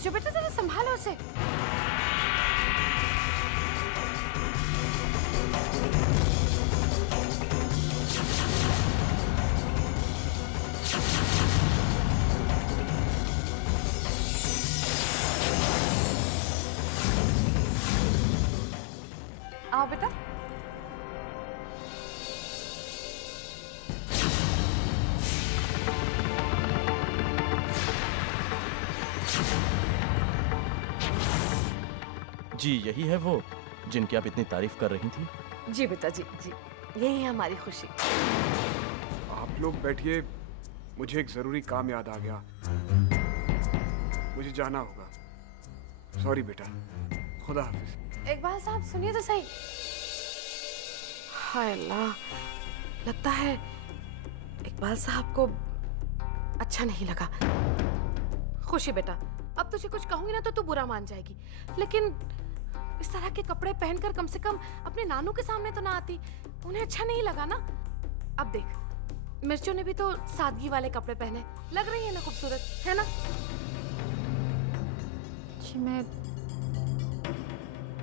मिर्चो बेटा जरा संभालो उसे। आओ बेटा। जी यही है वो जिनकी आप इतनी तारीफ कर रही थी? जी बेटा जी जी, यही है हमारी खुशी। आप लोग बैठिए, मुझे एक जरूरी काम याद आ गया, मुझे जाना होगा। सॉरी बेटा, खुदा हाफिज। इकबाल साहब सुनिए तो सही। हाय अल्लाह, लगता है इकबाल साहब को अच्छा नहीं लगा। खुशी बेटा, अब तुझे कुछ कहूंगी ना तो तू बुरा मान जाएगी, लेकिन इस तरह के कपड़े पहनकर कम से कम अपने नानू के सामने तो ना आती। उन्हें अच्छा नहीं लगा ना। अब देख, मिर्चों ने भी तो सादगी वाले कपड़े पहने, लग रही है ना खूबसूरत, है ना? जी मैं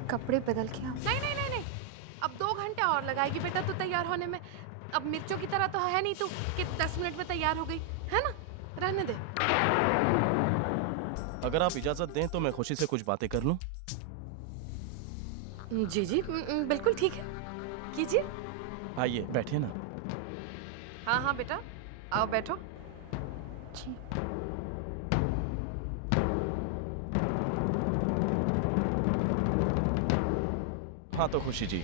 कपड़े बदल के आऊं? नहीं नहीं नहीं नहीं, अब 2 घंटे और लगाएगी बेटा तू तैयार होने में। अब मिर्चों की तरह तो है नहीं तू कि 10 मिनट में तैयार हो गई, है ना? रहने दे। अगर आप इजाजत दें तो मैं खुशी से कुछ बातें कर लूं। जी जी बिल्कुल ठीक है, कीजिए। आइए बैठिए ना। हाँ हाँ बेटा, आओ बैठो। जी हाँ तो खुशी जी,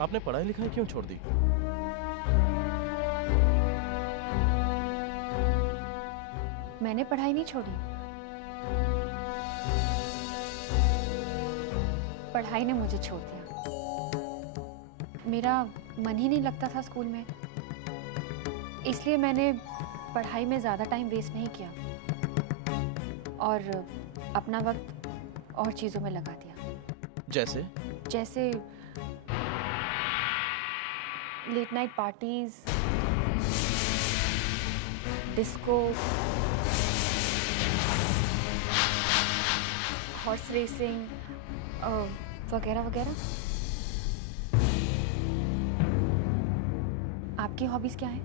आपने पढ़ाई लिखाई क्यों छोड़ दी? मैंने पढ़ाई नहीं छोड़ी, पढ़ाई ने मुझे छोड़ दिया। मेरा मन ही नहीं लगता था स्कूल में, इसलिए मैंने पढ़ाई में ज़्यादा टाइम वेस्ट नहीं किया और अपना वक्त और चीज़ों में लगा दिया। जैसे late night parties, disco, horse racing वगैरह वगैरह। आपकी हॉबीज क्या हैं?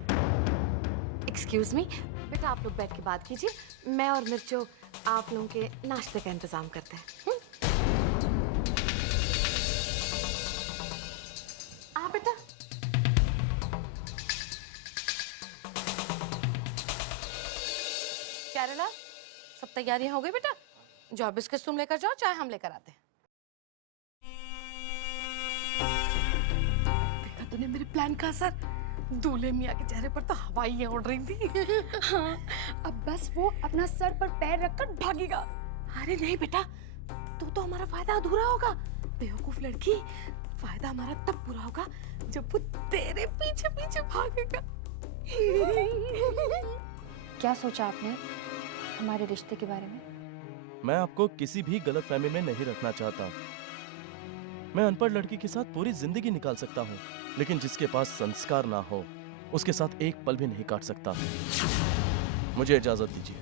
एक्सक्यूज मी बेटा, आप लोग बैठ के बात कीजिए, मैं और मिर्चो आप लोगों के नाश्ते का इंतजाम करते हैं। आ बेटा। प्यारेलाल, सब तैयारियां हो गई बेटा? जाओ बिस्किट तुम लेकर जाओ, चाय हम लेकर आते हैं। देखा तूने मेरे प्लान का असर? दूल्हे मियाँ के चेहरे पर तो हवाइयां उड़ रही थी। हाँ, अब बस वो अपना सर पर पैर रखकर भागेगा। अरे नहीं बेटा, तो हमारा फायदा अधूरा होगा। बेवकूफ लड़की, फायदा हमारा तब पूरा होगा जब वो तेरे पीछे पीछे भागेगा। क्या सोचा आपने हमारे रिश्ते के बारे में? मैं आपको किसी भी गलतफहमी में नहीं रखना चाहता। मैं अनपढ़ लड़की के साथ पूरी जिंदगी निकाल सकता हूँ, लेकिन जिसके पास संस्कार ना हो उसके साथ एक पल भी नहीं काट सकता। मुझे इजाजत दीजिए।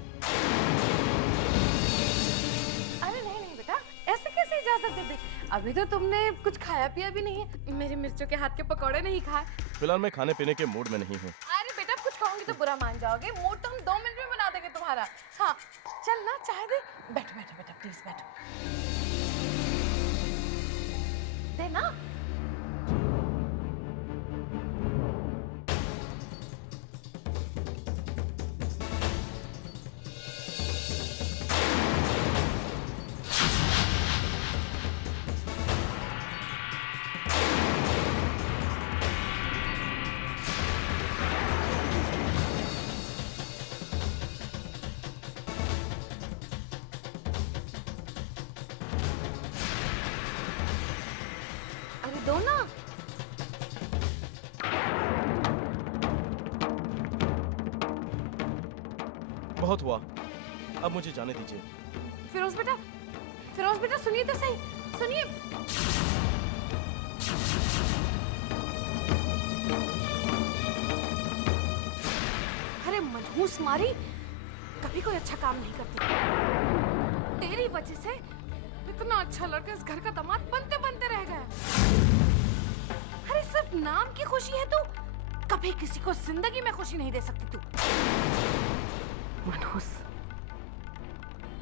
अरे नहीं नहीं बेटा, ऐसे कैसे इजाजत दे दे? अभी तो तुमने कुछ खाया पिया भी नहीं है। मेरे मिर्चों के हाथ के पकौड़े नहीं खाए। फिलहाल मैं खाने पीने के मूड में नहीं हूँ। अरे बेटा, कुछ कहूंगी तो बुरा मान जाओगे। मूड तो हम 2 मिनट में बना देंगे तुम्हारा। हाँ चल ना, चाय दे। बैठो बैठो बेटा, प्लीज बैठो। दे ना। अरे दो ना। बहुत हुआ, अब मुझे जाने दीजिए। फिरोज बेटा सुनिए तो सही, सुनिए। अरे मनहूस मारी कभी कोई अच्छा काम नहीं करती। तेरी वजह से इतना अच्छा लड़का इस घर का दामाद बनते बनते रह गया। अरे सिर्फ नाम की खुशी है तू, कभी किसी को जिंदगी में खुशी नहीं दे सकती तू। मनोज,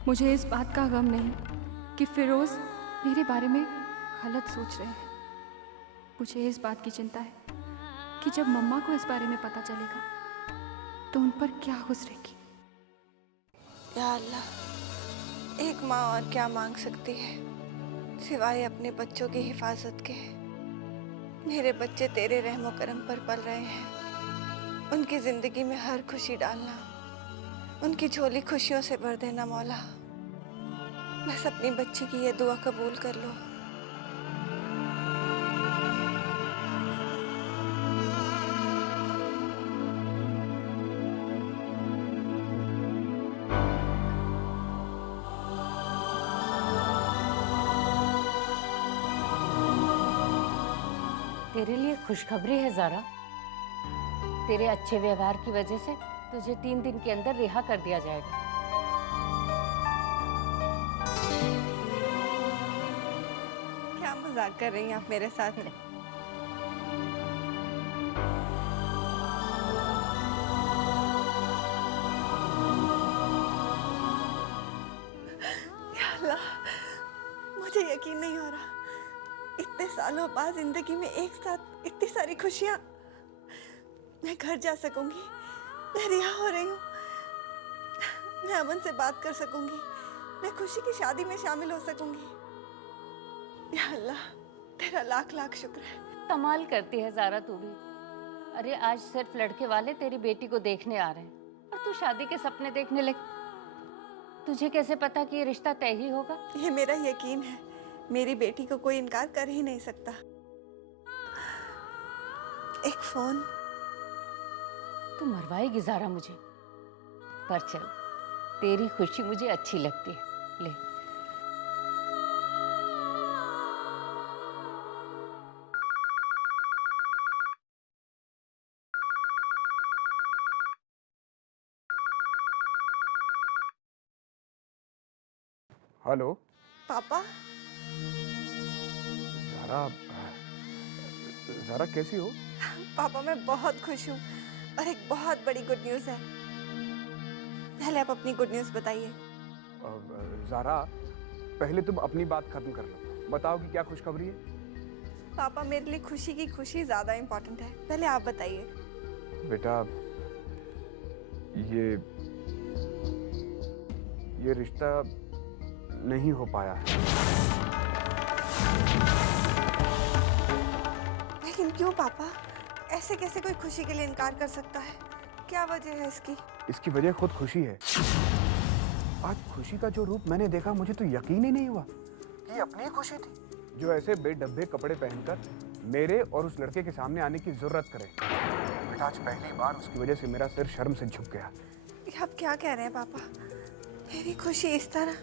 मुझे इस बात का गम नहीं कि फिरोज मेरे बारे में गलत सोच रहे हैं। मुझे इस बात की चिंता है कि जब मम्मा को इस बारे में पता चलेगा तो उन पर क्या गुजरेगी। या अल्लाह, एक माँ और क्या मांग सकती है सिवाय अपने बच्चों की हिफाजत के। मेरे बच्चे तेरे रहमो करम पर पल रहे हैं। उनकी ज़िंदगी में हर खुशी डालना, उनकी झोली खुशियों से भर देना मौला। बस अपनी बच्ची की ये दुआ कबूल कर लो। तेरे लिए खुशखबरी है ज़ारा। तेरे अच्छे व्यवहार की वजह से तुझे 3 दिन के अंदर रिहा कर दिया जाएगा। क्या मजाक कर रही हैं आप मेरे साथ? या अल्लाह, मुझे यकीन नहीं हो रहा, इतने सालों बाद जिंदगी में एक साथ इतनी सारी खुशियाँ। मैं घर जा सकूंगी, मैं रिहा हो रही हूँ, मैं अमन से बात कर सकूंगी, मैं खुशी की शादी में शामिल हो सकूंगी। या अल्लाह, तेरा लाख लाख शुक्र है। कमाल करती है ज़ारा तू भी। अरे आज सिर्फ लड़के वाले तेरी बेटी को देखने आ रहे हैं और तू शादी के सपने देखने लग। तुझे कैसे पता कि ये रिश्ता तय ही होगा? ये मेरा यकीन है, मेरी बेटी को कोई इनकार कर ही नहीं सकता। एक फोन। तू मरवाएगी ज़ारा मुझे, पर चल, तेरी खुशी मुझे अच्छी लगती है। ले। हेलो पापा, ज़ारा, ज़ारा कैसी हो? पापा मैं बहुत खुश हूँ और एक बहुत बड़ी गुड न्यूज़ है। पहले आप अपनी गुड न्यूज़ बताइए। ज़ारा, पहले तुम अपनी बात खत्म कर लो, बताओ कि क्या खुशखबरी है? पापा मेरे लिए खुशी की खुशी ज़्यादा इम्पोर्टेंट है, पहले आप बताइए। बेटा, ये रिश्ता नहीं हो पाया है। लेकिन क्यों पापा? ऐसे कैसे कोई खुशी के लिए इनकार कर सकता है? क्या वजह है इसकी? इसकी वजह खुद खुशी है। आज खुशी का जो रूप मैंने देखा, मुझे तो यकीन ही नहीं हुआ कि ये अपनी ही खुशी थी, जो ऐसे बेडब्बे कपड़े पहनकर मेरे और उस लड़के के सामने आने की जरूरत करे। बेटा, आज पहली बार उसकी वजह से मेरा सिर शर्म से झुक गया। ये आप क्या कह रहे हैं पापा? मेरी खुशी इस तरह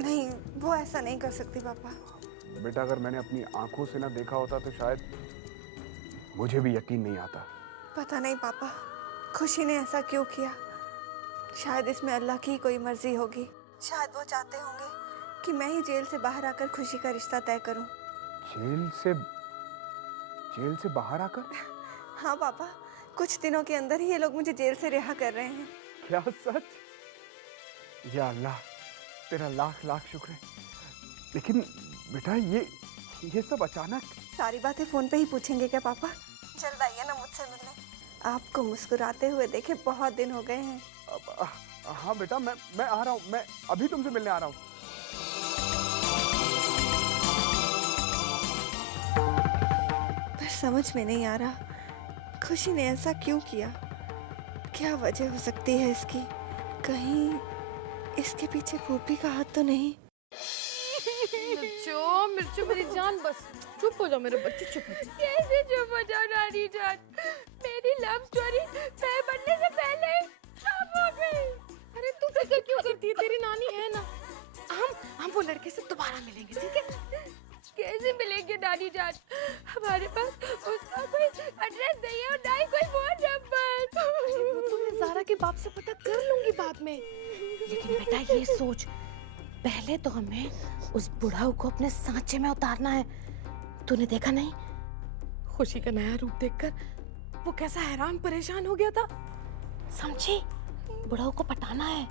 नहीं, वो ऐसा नहीं कर सकती पापा। बेटा, अगर मैंने अपनी आंखों से ना देखा होता तो शायद मुझे भी यकीन नहीं आता। पता नहीं पापा, खुशी ने ऐसा क्यों किया। शायद इसमें अल्लाह की कोई मर्जी होगी। शायद वो चाहते होंगे कि मैं ही जेल से बाहर आकर खुशी का रिश्ता तय करूं। जेल से बाहर आकर? हाँ पापा, कुछ दिनों के अंदर ही ये लोग मुझे जेल से रिहा कर रहे हैं। क्या सच? या अल्लाह, तेरा लाख लाख शुक्र है। लेकिन बेटा, ये सब अचानक? सारी बातें फोन पे ही पूछेंगे क्या पापा? जल्द आइए ना मुझसे मिलने। आपको मुस्कुराते हुए देखे बहुत दिन हो गए हैं। हाँ बेटा, मैं आ रहा हूँ, मैं अभी तुमसे मिलने आ रहा हूँ। पर समझ में नहीं आ रहा, खुशी ने ऐसा क्यों किया? क्या वजह हो सकती है इसकी? कहीं इसके पीछे भूपी का हाथ तो नहीं? मिर्चू मेरी जान, बस चुप हो जाओ मेरे बच्चे, चुप हो जाओ। कैसे चुप हो जाओ नानी जान? मेरी लव स्टोरी मैं बनने से पहले खत्म हो गई। अरे तू फिक्र क्यों करती है? तेरी नानी है ना। हम वो लड़के से दोबारा मिलेंगे, ठीक है? कैसे मिलेंगे नानी जान? हमारे पास उसका कोई एड्रेस नहीं है और ना ही कोई फोन नंबर। वो तो मैं ज़ारा के बाप से पता कर लूंगी बाद में। लेकिन बेटा ये सोच, पहले तो हमें उस बुढ़ाऊ को अपने सांचे में उतारना है। तूने देखा नहीं, खुशी का नया रूप देखकर वो कैसा हैरान परेशान हो गया था। समझी, बुढ़ाऊ को पटाना है।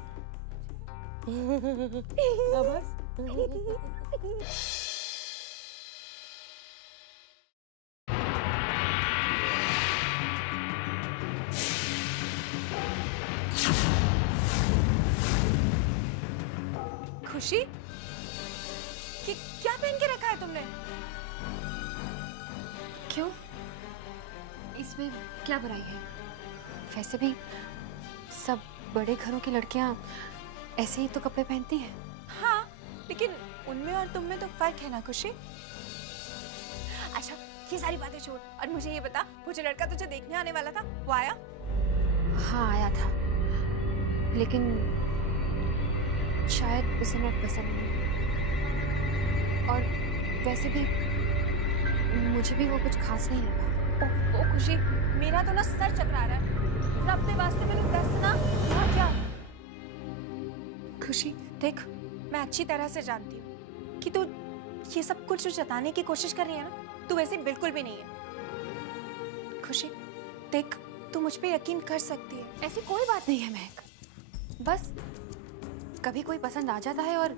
बस। खुशी, क्या पहन के रखा है तुमने? क्यों? इसमें क्या बुराई है? वैसे भी सब बड़े घरों की लड़कियां ऐसे ही तो कपड़े पहनती हैं। हाँ, लेकिन उनमें और तुम में तो फर्क है ना खुशी। अच्छा, ये सारी बातें छोड़ और मुझे ये बता, वो जो लड़का तुझे देखने आने वाला था वो आया? हाँ, आया था, लेकिन शायद उसे मैं पसंद नहीं। और वैसे भी मुझे भी वो कुछ खास नहीं लगा। ओ खुशी, मेरा तो ना सर चकरा रहा है। रब के वास्ते मेरे दस ना। हाँ क्या? खुशी देख, मैं अच्छी तरह से जानती हूँ कि तू ये सब कुछ जो जताने की कोशिश कर रही है ना, तू वैसे बिल्कुल भी नहीं है। खुशी देख, तू मुझ पे यकीन कर सकती है। ऐसी कोई बात नहीं है महक, बस कभी कोई पसंद आ जाता है और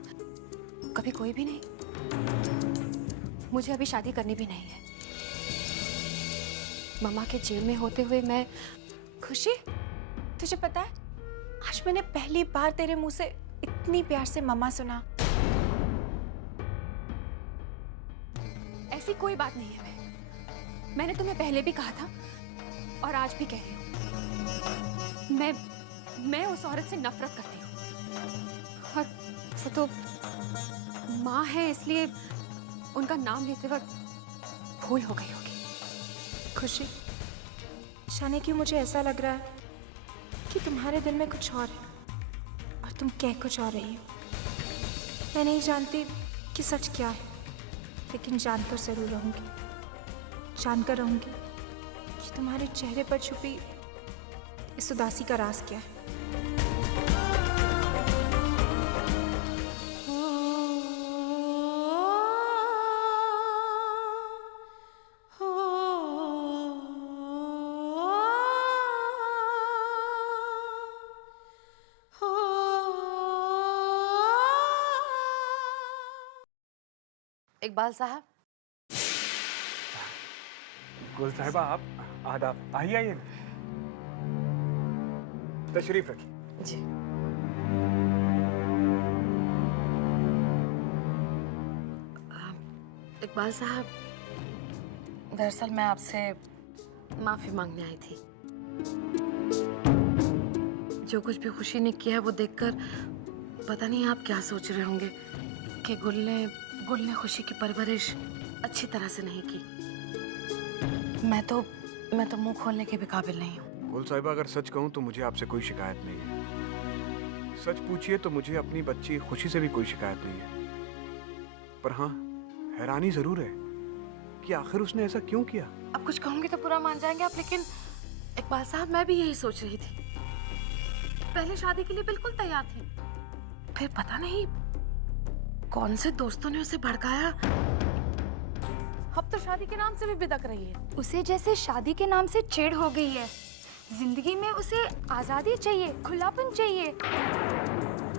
कभी कोई भी नहीं। मुझे अभी शादी करनी भी नहीं है। मम्मा के जेल में होते हुए मैं। खुशी, तुझे पता है, आज मैंने पहली बार तेरे मुंह से इतनी प्यार से मम्मा सुना। ऐसी कोई बात नहीं है महक, मैंने तुम्हें पहले भी कहा था और आज भी कह रही हूँ, मैं उस औरत से नफरत करती हूँ। और वो तो माँ है, इसलिए उनका नाम लेते वक्त भूल हो गई होगी। खुशी, जाने क्यों मुझे ऐसा लग रहा है कि तुम्हारे दिल में कुछ और है और तुम कह कुछ और रही हो। मैं नहीं जानती कि सच क्या है, लेकिन जान तो जरूर रहूंगी, जानकर रहूंगी कि तुम्हारे चेहरे पर छुपी इस उदासी का राज क्या है। इकबाल साहब, गुल साहिबा, आप आदाब। आइए आइए, तशरीफ रखिए। जी। इकबाल साहब, दरअसल मैं आपसे माफी मांगने आई थी। जो कुछ भी खुशी ने किया है वो देखकर पता नहीं आप क्या सोच रहे होंगे कि गुल ने खुशी की परवरिश अच्छी तरह से नहीं की। मैं तो मुंह खोलने के भी काबिल नहीं हूँ। गुल साहिबा, अगर सच कहूँ तो मुझे आपसे कोई शिकायत नहीं है। सच पूछिए तो मुझे अपनी बच्ची खुशी से भी कोई शिकायत नहीं है। पर हाँ, हैरानी जरूर है कि आखिर उसने ऐसा क्यों किया। अब कुछ कहूंगी तो बुरा मान जाएंगे आप, लेकिन इकबाल साहब, मैं भी यही सोच रही थी। पहले शादी के लिए बिल्कुल तैयार थी, फिर पता नहीं कौन से दोस्तों ने उसे भड़काया। अब तो शादी के नाम से भी बिदक रही है। उसे जैसे शादी के नाम से चिढ़ हो गई है। जिंदगी में उसे आजादी चाहिए, खुलापन चाहिए।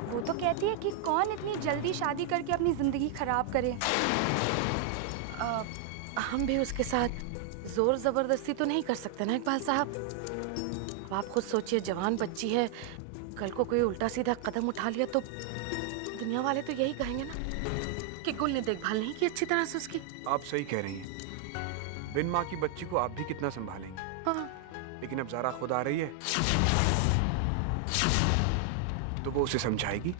वो तो कहती है कि कौन इतनी जल्दी शादी करके अपनी जिंदगी खराब करे। हम भी उसके साथ जोर जबरदस्ती तो नहीं कर सकते ना इकबाल साहब। अब आप खुद सोचिए, जवान बच्ची है, कल को कोई उल्टा सीधा कदम उठा लिया तो दुनिया वाले तो यही कहेंगे ना कि गुल ने देखभाल नहीं की अच्छी तरह से उसकी। आप सही कह रही हैं। बिन माँ की बच्ची को आप भी कितना संभालेंगे। हाँ। लेकिन अब ज़ारा खुद आ रही है तो वो उसे समझाएगी।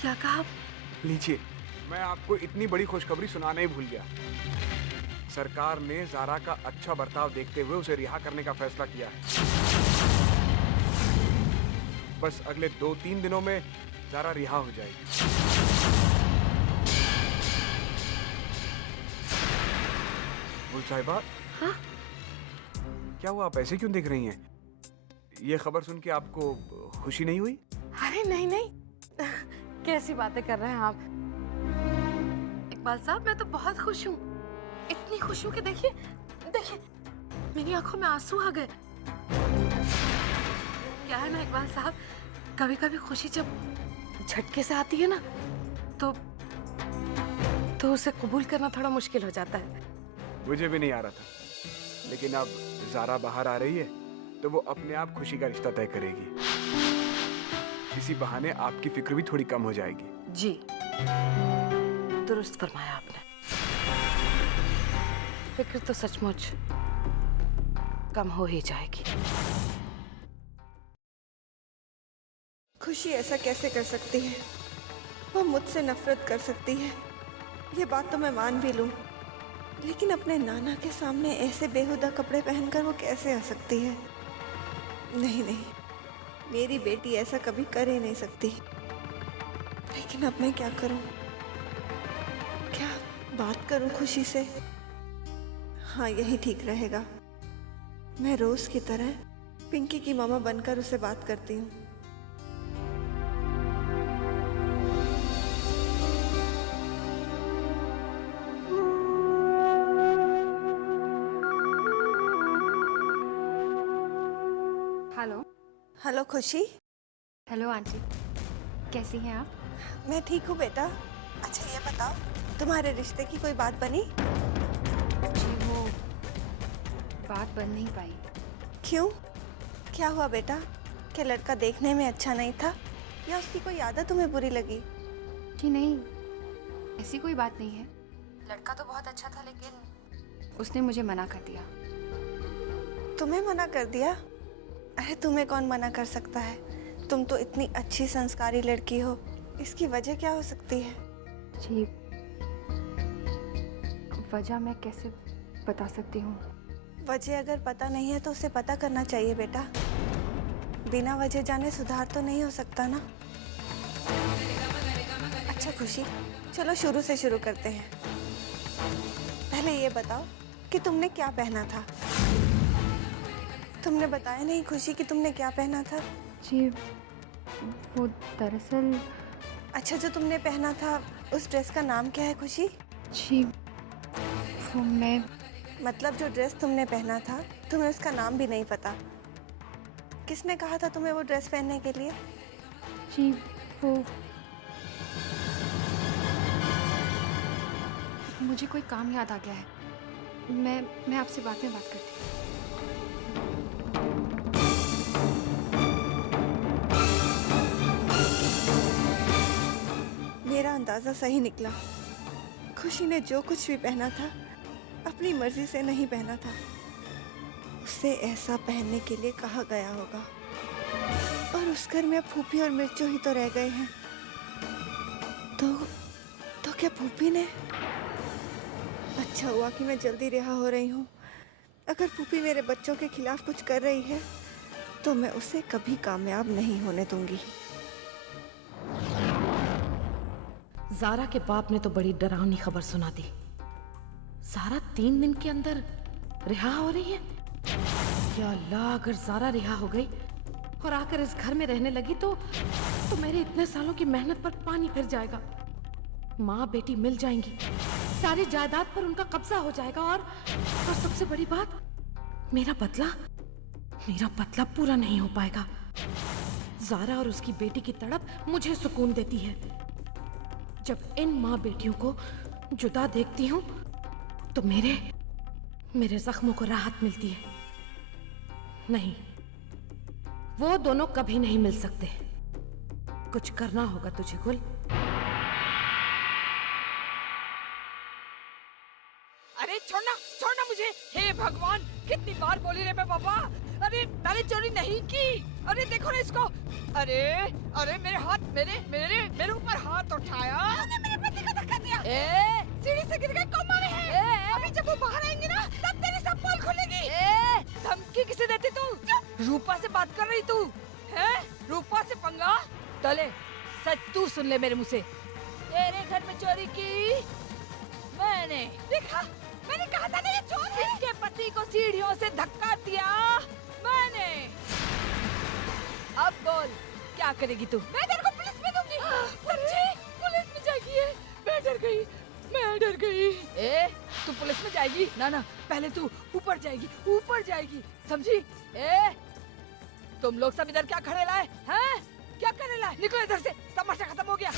क्या कहा आप? लीजिए, मैं आपको इतनी बड़ी खुशखबरी सुनाने ही भूल गया। सरकार ने ज़ारा का अच्छा बर्ताव देखते हुए उसे रिहा करने का फैसला किया है। बस अगले 2-3 दिनों में ज़ारा रिहा हो जाएगी। गुल साहिबा, हाँ? क्या हुआ, आप ऐसे क्यों देख रही हैं? ये खबर सुन के आपको खुशी नहीं हुई? अरे नहीं नहीं, कैसी बातें कर रहे हैं आप? इकबाल साहब, मैं तो बहुत खुश हूँ, इतनी खुश हूँ कि देखिए देखिए मेरी आंखों में आंसू आ गए। क्या है ना इकबाल साहब, कभी कभी खुशी जब झटके से आती है ना तो उसे कबूल करना थोड़ा मुश्किल हो जाता है। मुझे भी नहीं आ रहा था, लेकिन अब ज़ारा बाहर आ रही है तो वो अपने आप खुशी का रिश्ता तय करेगी। इसी बहाने आपकी फिक्र भी थोड़ी कम हो जाएगी। जी, दुरुस्त फरमाया आपने। फिक्र तो सचमुच कम हो ही जाएगी। खुशी ऐसा कैसे कर सकती है? वो मुझसे नफरत कर सकती है, ये बात तो मैं मान भी लूं, लेकिन अपने नाना के सामने ऐसे बेहुदा कपड़े पहनकर वो कैसे आ सकती है? नहीं नहीं, मेरी बेटी ऐसा कभी कर ही नहीं सकती। लेकिन अब मैं क्या करूं? क्या बात करूं खुशी से? हाँ, यही ठीक रहेगा। मैं रोज की तरह पिंकी की मामा बनकर उसे बात करती हूँ। हेलो। हेलो खुशी। हेलो आंटी, कैसी हैं आप? मैं ठीक हूँ बेटा। अच्छा ये बताओ, तुम्हारे रिश्ते की कोई बात बनी? जी, वो बात बन नहीं पाई। क्यों? क्या हुआ बेटा? क्या लड़का देखने में अच्छा नहीं था या उसकी कोई आदत तुम्हें बुरी लगी? जी नहीं, ऐसी कोई बात नहीं है। लड़का तो बहुत अच्छा था, लेकिन उसने मुझे मना कर दिया। तुम्हें मना कर दिया? अरे तुम्हें कौन मना कर सकता है? तुम तो इतनी अच्छी संस्कारी लड़की हो, इसकी वजह क्या हो सकती है? जी, वजह मैं कैसे बता सकती हूँ? वजह अगर पता नहीं है तो उसे पता करना चाहिए बेटा। बिना वजह जाने सुधार तो नहीं हो सकता ना। अच्छा खुशी, चलो शुरू से शुरू करते हैं। पहले ये बताओ कि तुमने क्या पहना था? तुमने बताया नहीं खुशी कि तुमने क्या पहना था। जी, वो दरअसल। अच्छा, जो तुमने पहना था उस ड्रेस का नाम क्या है खुशी? जी, वो मैं। मतलब जो ड्रेस तुमने पहना था तुम्हें उसका नाम भी नहीं पता? किसने कहा था तुम्हें वो ड्रेस पहनने के लिए? जी, वो मुझे कोई काम याद आ गया है। मैं आपसे बाद में बात करती हूँ। मेरा अंदाज़ा सही निकला। खुशी ने जो कुछ भी पहना था अपनी मर्जी से नहीं पहना था, उसे ऐसा पहनने के लिए कहा गया होगा। और उस घर में अब फूफी और मिर्चो ही तो रह गए हैं। तो क्या फूफी ने? अच्छा हुआ कि मैं जल्दी रिहा हो रही हूँ। अगर फूफी मेरे बच्चों के खिलाफ कुछ कर रही है तो मैं उसे कभी कामयाब नहीं होने दूंगी। ज़ारा के बाप ने तो बड़ी डरावनी खबर सुना दी। ज़ारा 3 दिन के अंदर रिहा हो रही है। या अल्लाह, अगर ज़ारा रिहा हो गई और आकर इस घर में रहने लगी तो मेरे इतने सालों की मेहनत पर पानी फिर जाएगा। माँ बेटी मिल जाएंगी, सारी जायदाद पर उनका कब्जा हो जाएगा और सबसे बड़ी बात, मेरा बदला पूरा नहीं हो पाएगा। ज़ारा और उसकी बेटी की तड़प मुझे सुकून देती है। जब इन माँ बेटियों को जुदा देखती हूँ तो मेरे जख्मों को राहत मिलती है। नहीं, वो दोनों कभी नहीं मिल सकते। कुछ करना होगा तुझे गुल। अरे छोड़ना मुझे। हे भगवान, कितनी बार बोली रे मैं पापा। अरे मैंने चोरी नहीं की। अरे देखो ना इसको। अरे मेरे हाथ, मेरे ऊपर हाथ उठाया। मेरे पति को धक्का दिया। सीढ़ी से गिर गए, कोमा में है। अभी जब वो बाहर आएंगे ना तब तेरी सब पोल खुलेगी। धमकी किसे देती तू? रूपा से बात कर रही तू है? रूपा से पंगा? तले सच तू सुन ले मेरे मुँह से। तेरे घर में चोरी की मैंने। देखा, मैंने कहा था ना ये चोर है। इसके पति को सीढ़ियों से धक्का दिया मैंने। क्या करेगी तू? मैं तेरे को पुलिस में दूंगी। सच्ची पुलिस में जाएगी ये? मैं डर गई, मैं डर गई। ए, तू पुलिस में जाएगी? ना ना, पहले तू ऊपर जाएगी, ऊपर जाएगी, समझी? ए, तुम लोग सब इधर क्या खड़े लाए हैं? क्या करने लाए? निकलो इधर से, तमाशा खत्म हो गया।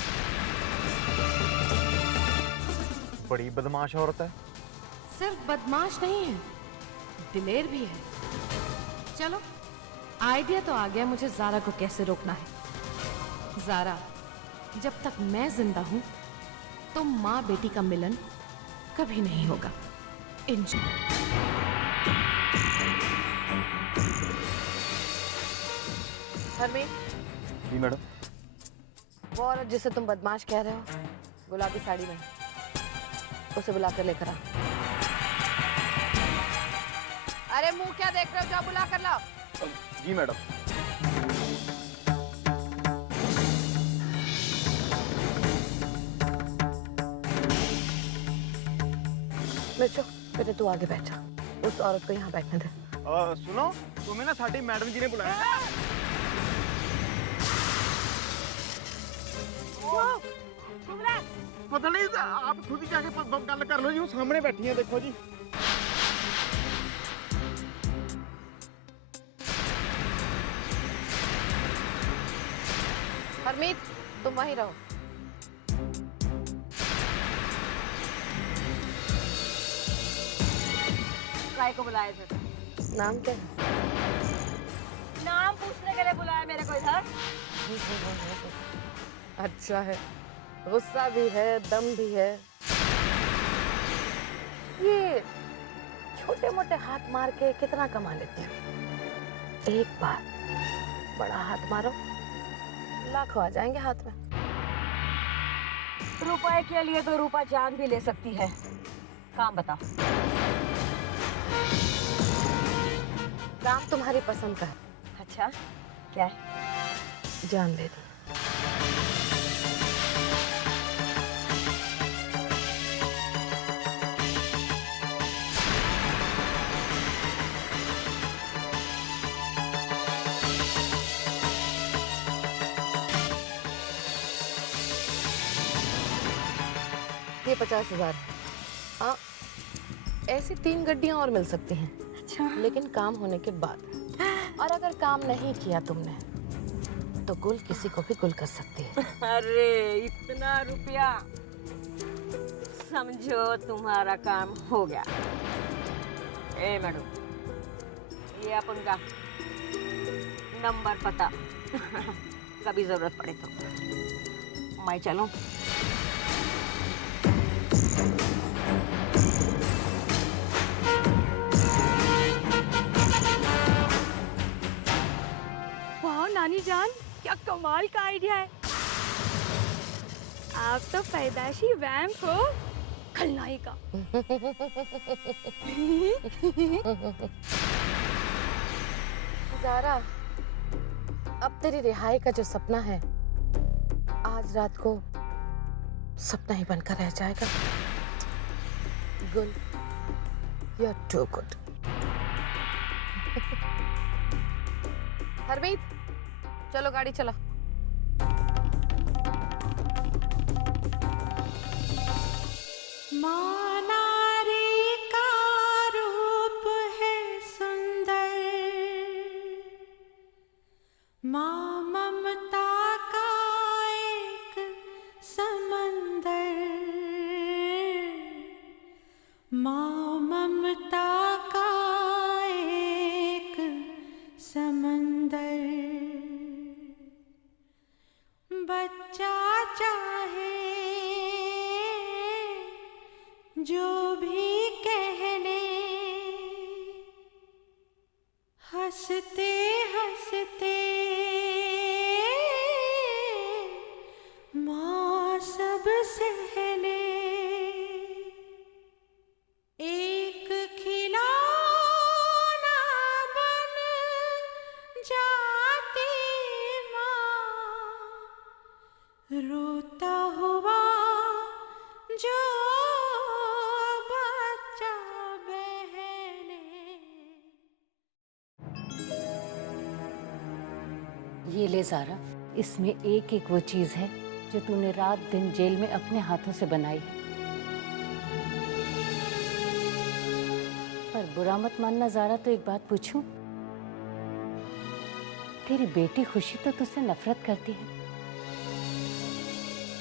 बड़ी बदमाश औरत है। सिर्फ बदमाश नहीं है, दिलेर भी है। चलो, आइडिया तो आ गया मुझे ज़ारा को कैसे रोकना है। ज़ारा, जब तक मैं जिंदा हूं तो माँ बेटी का मिलन कभी नहीं होगा। इंजॉय। हरमीत, जी मैडम। वो औरत जिसे तुम बदमाश कह रहे हो, गुलाबी साड़ी में, उसे बुला कर लेकर आ। अरे मुंह क्या देख रहे हो, जाओ बुला कर लाओ। जी मैडम। मिर्चो, बेटे तू आगे बैठ जा, उस औरत को यहाँ बैठने दे। सुनो, तुम्हें ना साडी मैडम जी ने बुलाया। पता नहीं, आप खुद ही जाके गल कर लो जी, वो सामने बैठी है, देखो जी। हरमीत, तुम वहीं रहो। काय को बुलाया था? नाम क्या है? नाम पूछने के लिए बुलाया मेरे को इधर। अच्छा है, गुस्सा भी है, दम भी है। ये छोटे मोटे हाथ मार के कितना कमा लेते हैं। एक बार बड़ा हाथ मारो, लाखों आ जाएंगे हाथ में। रुपए के लिए तो रूपा जान भी ले सकती है। काम बताओ। काम तुम्हारी पसंद का है। अच्छा, क्या है? जान दे दी। ये 50,000। हाँ, ऐसी 3 गड्डियां और मिल सकती हैं। अच्छा। लेकिन काम होने के बाद। और अगर काम नहीं किया तुमने तो गुल किसी को भी गुल कर सकती है। अरे इतना रुपया, समझो तुम्हारा काम हो गया। ए मैडम, ये अपन का नंबर पता कभी जरूरत पड़े तो मैं चलूं। वाह नानी जान, क्या कमाल का आइडिया है। आप तो पैदाइशी वैम्प हो, खलनायिका। ज़ारा, अब तेरी रिहाई का जो सपना है, आज रात को सपना ही बनकर रह जाएगा। Gul, you are too good. Harmeet, चलो गाड़ी चला। माँ नारी का रूप है सुंदर, माँ ममता का एक समंदर, माँ ममता का एक समंदर, बच्चा चाहे जो भी कह ले, हंसते हंसते माँ सब सह ले। एक खिलौना बन जाती माँ, रोता हुआ जो बच्चा बहने। ये ले ज़ारा, इसमें एक एक वो चीज है जो तूने रात दिन जेल में अपने हाथों से बनाई है। पर बुरा मत मानना ज़ारा, तो एक बात पूछूं? तेरी बेटी खुशी तो तुझसे नफरत करती है,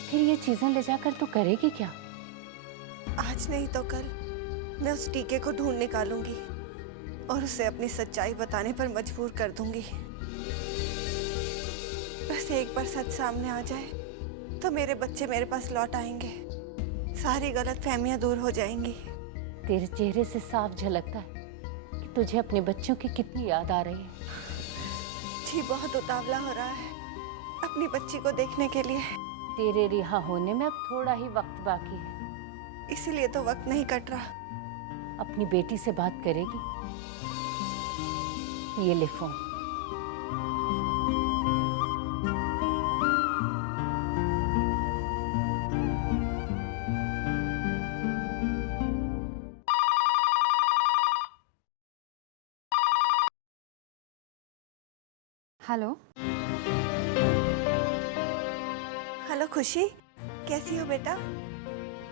फिर ये चीजें ले जाकर तू करेगी क्या? आज नहीं तो कल मैं उस टीके को ढूंढ निकालूंगी और उसे अपनी सच्चाई बताने पर मजबूर कर दूंगी। बस एक बार सच सामने आ जाए तो मेरे बच्चे मेरे पास लौट आएंगे, सारी गलतफहमियां दूर हो जाएंगी। तेरे चेहरे से साफ झलकता है कि तुझे अपने बच्चों की कितनी याद आ रही है। जी बहुत उतावला हो रहा है अपनी बच्ची को देखने के लिए। तेरे रिहा होने में अब थोड़ा ही वक्त बाकी है। इसीलिए तो वक्त नहीं कट रहा। अपनी बेटी से बात करेगी? ये ले फोन। हेलो। हेलो खुशी, कैसी हो बेटा?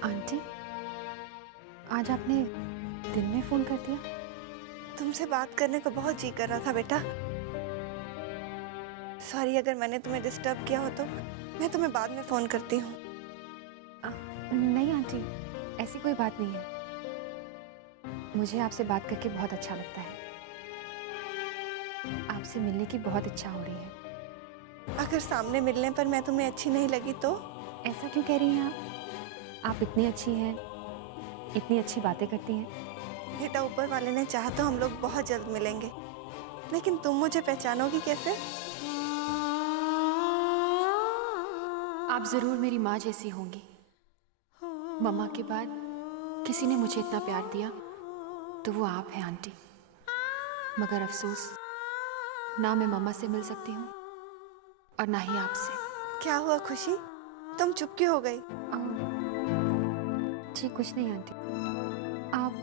आंटी, आज आपने दिन में फ़ोन कर दिया? तुमसे बात करने को बहुत जी कर रहा था बेटा। सॉरी अगर मैंने तुम्हें डिस्टर्ब किया हो तो मैं तुम्हें बाद में फ़ोन करती हूँ। नहीं आंटी, ऐसी कोई बात नहीं है। मुझे आपसे बात करके बहुत अच्छा लगता है। आपसे मिलने की बहुत इच्छा हो रही है। अगर सामने मिलने पर मैं तुम्हें अच्छी नहीं लगी तो? ऐसा क्यों कह रही हैं आप इतनी अच्छी हैं, इतनी अच्छी बातें करती हैं। बेटा ऊपर वाले ने चाहा तो हम लोग बहुत जल्द मिलेंगे, लेकिन तुम मुझे पहचानोगी कैसे? आप ज़रूर मेरी माँ जैसी होंगी। मम्मा के बाद किसी ने मुझे इतना प्यार दिया तो वो आप हैं आंटी। मगर अफसोस, ना मैं मम्मा से मिल सकती हूँ और ना ही आपसे। क्या हुआ खुशी, तुम चुप क्यों हो गई? जी कुछ नहीं आंटी। आप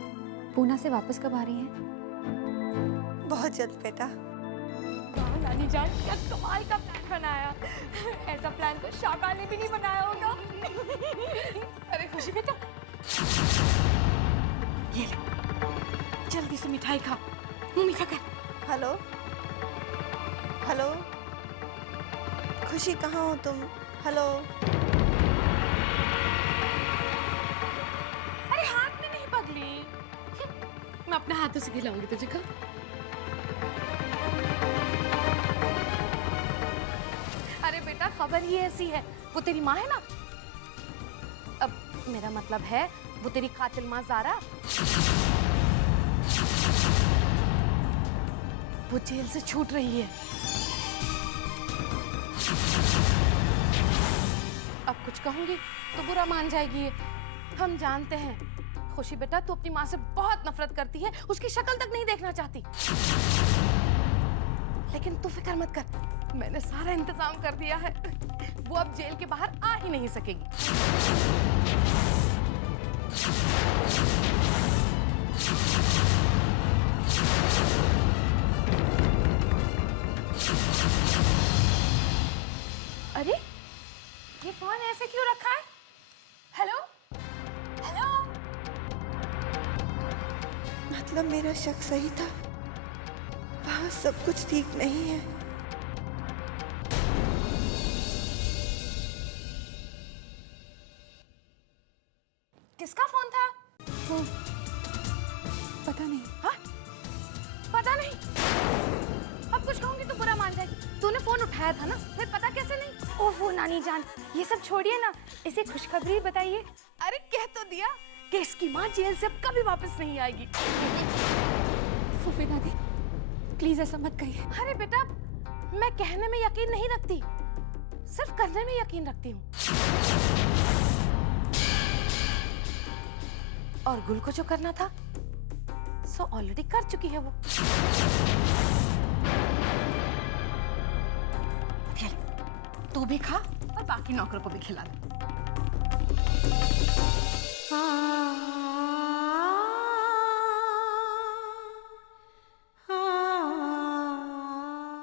पूना से वापस कब आ रही हैं? बहुत जल्द बेटा। नानी जान, क्या कमाल का प्लान बनाया। ऐसा प्लान तो शाका ने भी नहीं बनाया होगा। अरे खुशी बेटा, ये ले, जल्दी से मिठाई खा, मुंह मीठा कर। हेलो हेलो खुशी, कहाँ हो तुम? हेलो। अरे हाथ में नहीं पगली, मैं अपने हाथों से खिलाऊंगी तुझे। खा। अरे बेटा खबर ही ऐसी है, वो तेरी माँ है ना। अब मेरा मतलब है वो तेरी कातिल माँ ज़ारा, वो जेल से छूट रही है। अब कुछ कहूंगी तो बुरा मान जाएगी ये। हम जानते हैं खुशी बेटा, तू अपनी माँ से बहुत नफरत करती है, उसकी शक्ल तक नहीं देखना चाहती। लेकिन तू फिक्र मत कर, मैंने सारा इंतजाम कर दिया है। वो अब जेल के बाहर आ ही नहीं सकेगी। अरे ये फोन ऐसे क्यों रखा है? Hello hello. मतलब मेरा शक सही था, वहाँ सब कुछ ठीक नहीं है। किसका फोन था? पता नहीं। हाँ? पता नहीं? अब कुछ कहूंगी तो बुरा मान जाएगी। तूने फोन उठाया था ना, फिर पता कैसे नहीं? ओहो नानी जान, ये सब छोड़िए ना, इसे खुशखबरी बताइए। अरे कह तो दिया कि इसकी माँ जेल से अब कभी वापस नहीं आएगी। फूफी दादी, प्लीज ऐसा मत कहिए। अरे बेटा, मैं कहने में यकीन नहीं रखती, सिर्फ करने में यकीन रखती हूँ। और गुल को जो करना था सो ऑलरेडी कर चुकी है वो। ये ले, तू भी खा और बाकी नौकरों को भी खिला दे।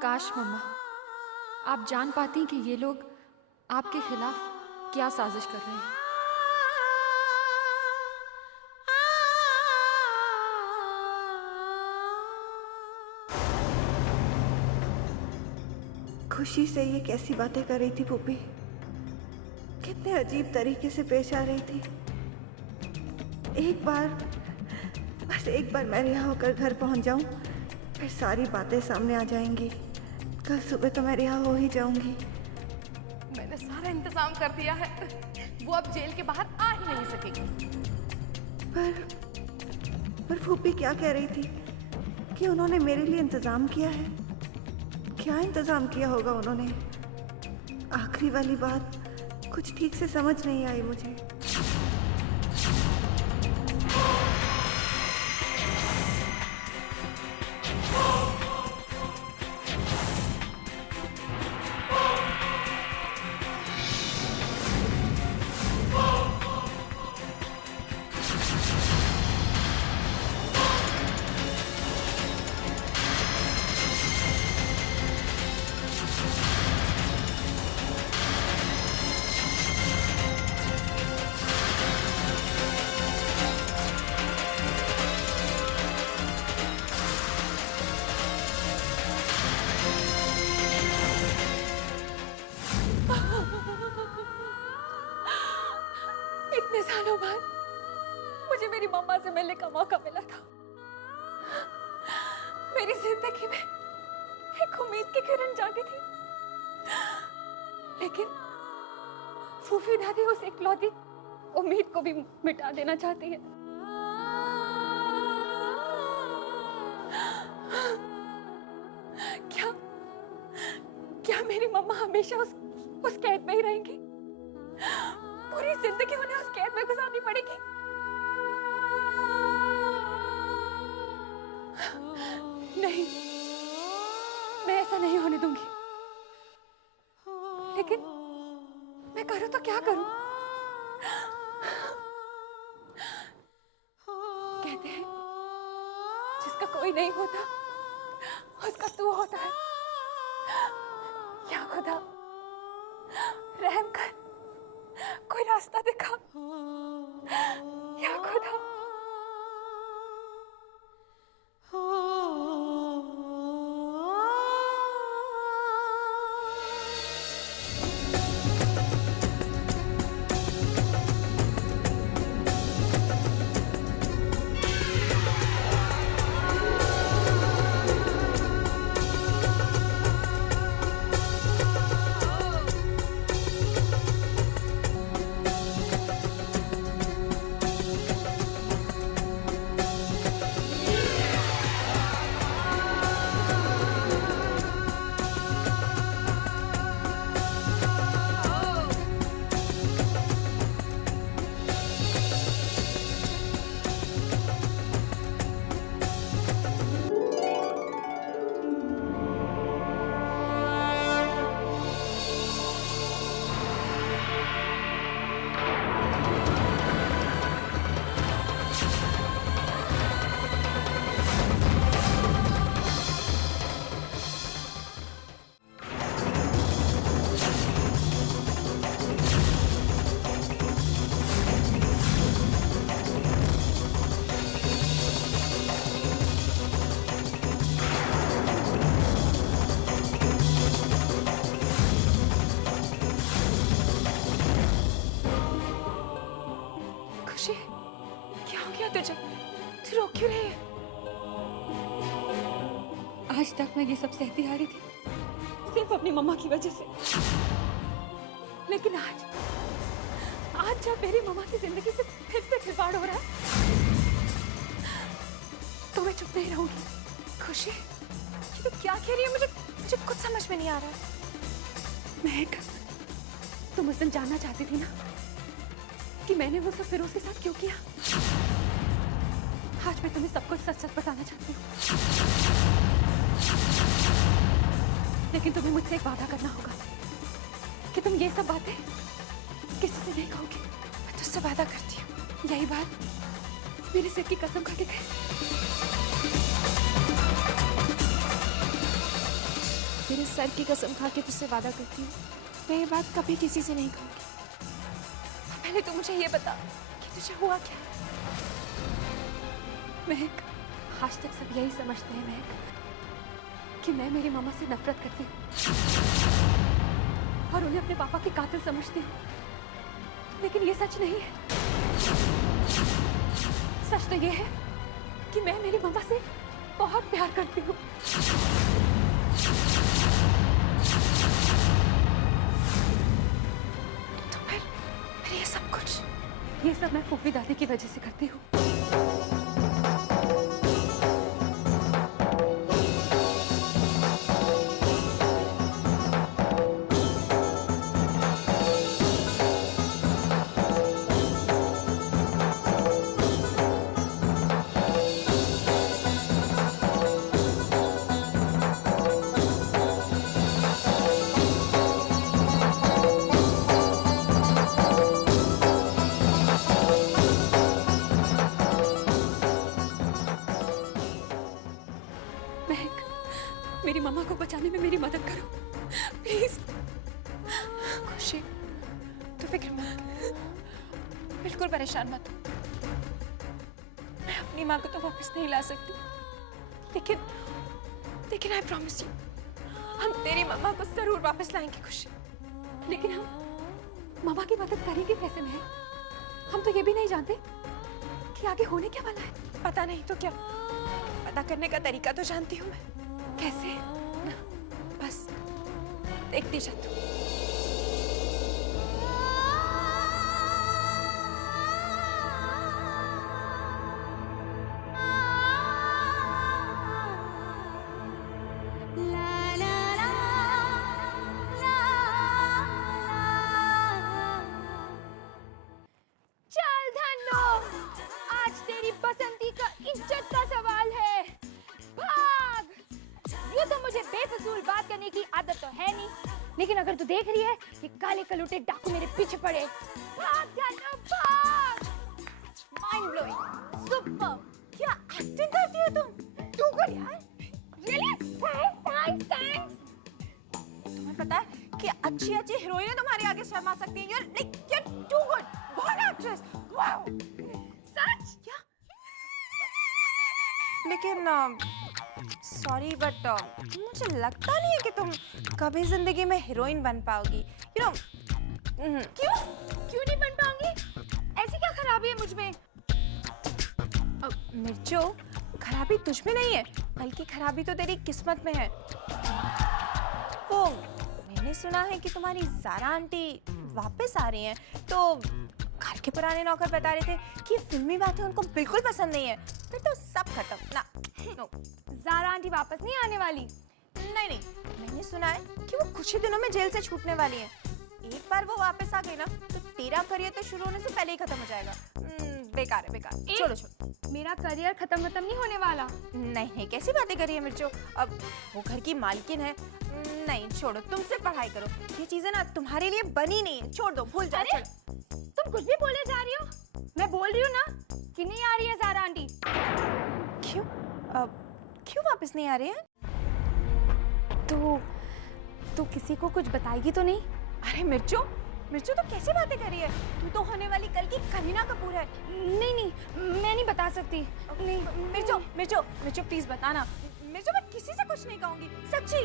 काश मम्मा आप जान पाती हैं कि ये लोग आपके खिलाफ क्या साजिश कर रहे हैं? खुशी से ये कैसी बातें कर रही थी पुप्पी, कितने अजीब तरीके से पेश आ रही थी। एक बार, बस एक बार मैं रिहा होकर घर पहुंच जाऊं, फिर सारी बातें सामने आ जाएंगी। कल सुबह तो मैं रिहा हो ही जाऊंगी। मैंने सारा इंतजाम कर दिया है, वो अब जेल के बाहर आ ही नहीं सकेगी। पर फूफी क्या कह रही थी कि उन्होंने मेरे लिए इंतजाम किया है? क्या इंतजाम किया होगा उन्होंने? आखिरी वाली बात कुछ ठीक से समझ नहीं आई मुझे। इतने सालों बाद मुझे मेरी मम्मा से मिलने का मौका मिला था। मेरी जिंदगी में एक उम्मीद की किरण जागी थी, लेकिन फूफी दादी उस इकलौती उम्मीद को भी मिटा देना चाहती है। क्या क्या मेरी मम्मा हमेशा उस कैद में ही रहेंगी? पूरी जिंदगी उन्हें उस कैद में गुजारनी पड़ेगी? नहीं, मैं ऐसा नहीं होने दूंगी। लेकिन मैं करूं तो क्या करूं? कहते हैं जिसका कोई नहीं होता उसका तू होता है। या खुदा रहम कर, कोई रास्ता दिखा। या खुदा। खुशी, क्या हो गया तुझे? तू रो क्यों रही है? आज तक मैं ये सब सहती आ रही थी सिर्फ अपनी मम्मा की वजह से, लेकिन आज जब मेरी मम्मा की जिंदगी से फिर से खिलवाड़ हो रहा है तो मैं चुप नहीं रहूंगी। खुशी, ये तो क्या कह रही है? मुझे कुछ समझ में नहीं आ रहा है। महक, तुम उस दिन जानना चाहती थी ना कि मैंने वो सब फिरोज के साथ क्यों किया? आज मैं तुम्हें सब कुछ सच सच बताना चाहती हूँ, लेकिन तुम्हें मुझसे एक वादा करना होगा कि तुम ये सब बातें किसी से नहीं कहोगी। मैं तुझसे वादा करती हूँ, यही बात मेरे सिर की कसम खा के कहे। तेरे सर की कसम खा के तुझसे वादा करती हूँ, मैं ये बात कभी किसी से नहीं कहूँगी। पहले तो मुझे ये बता कि तुझे हुआ क्या। महक, आज तक सब यही समझते हैं महक कि मैं मेरी मामा से नफरत करती हूँ और उन्हें अपने पापा के कातिल समझती हूँ, लेकिन ये सच नहीं है। सच तो ये है कि मैं मेरी मामा से बहुत प्यार करती हूँ। तो फिर ये सब मैं फूफी दादी की वजह से करती हूँ। मेरी मम्मा को बचाने में मेरी मदद करो प्लीज। खुशी, तू फिक्र मत, बिल्कुल परेशान मत हो। मैं अपनी माँ को तो वापस नहीं ला सकती, लेकिन आई प्रॉमिस यू, हम तेरी मम्मा को जरूर वापस लाएंगे खुशी। लेकिन हम मम्मा की मदद करेंगे कैसे? मैं हम तो ये भी नहीं जानते कि आगे होने क्या वाला है। पता नहीं तो क्या, पता करने का तरीका तो जानती हूँ मैं। कैसे? बस देखती जा तू। चल धन्नो, आज तेरी पसंदी का इज्जत का सवाल है। भाग! यूँ तो मुझे बेफजूल बात करने की आदत तो है नहीं, लेकिन अगर तू देख रही है कि काले कलूटे डाकू मेरे पीछे पड़े, भाग धन्नो भाग! Mind blowing, super! क्या एक्टिंग करती हो तुम? तू को यार, रियली? थैंक्स। तुम्हें पता है कि अच्छी हीरोइनें तुम्हारे आगे शर्मा सकती हैं। you're too good, बहुत एक्ट्रेस, वाओ! सच क्या? लेकिन सॉरी बट मुझे लगता नहीं है कि तुम कभी जिंदगी में हीरोइन बन पाओगी। यू नो क्यों नहीं बन पाऊंगी? ऐसी क्या खराबी है मुझ में? मिर्चो, खराबी तुझ में नहीं है, बल्कि खराबी तो तेरी किस्मत में है। वो मैंने सुना है कि तुम्हारी ज़ारा आंटी वापस आ रही हैं, तो घर के पुराने नौकर बता रहे थे कि फिल्मी बातें उनको बिल्कुल पसंद नहीं है। फिर तो सब खत्म ना। नो, ज़ारा आंटी वापस नहीं आने वाली। नहीं, मैंने सुना है कि वो कुछ ही दिनों में जेल से छूटने वाली हैं। एक बार वो वापस आ गई ना, तो तेरा करियर तो शुरू होने से पहले ही खत्म हो जाएगा। बेकार है, बेकार। छोड़ो। मेरा करियर खत्म नहीं होने वाला। नहीं, कैसी बातें करी है मिर्चो? अब वो घर की मालकिन है। नहीं, छोड़ो, तुमसे पढ़ाई करो। ये चीजें ना तुम्हारे लिए बनी नहीं है। छोड़ दो, भूल जाओ। तुम कुछ भी बोले जा रही हो। मैं बोल रही हूँ ना कि नहीं आ रही है ज़ारा आंटी। क्यों वापस नहीं आ रही है? तू किसी को कुछ बताएगी तो नहीं? अरे मिर्चो तो कैसी बातें कर रही है? तू तो होने वाली कल की करीना कपूर है। नहीं, मैं नहीं बता सकती। नहीं, मिर्चो प्लीज बताना। मिर्चो, मैं किसी से कुछ नहीं कहूंगी, सच्ची।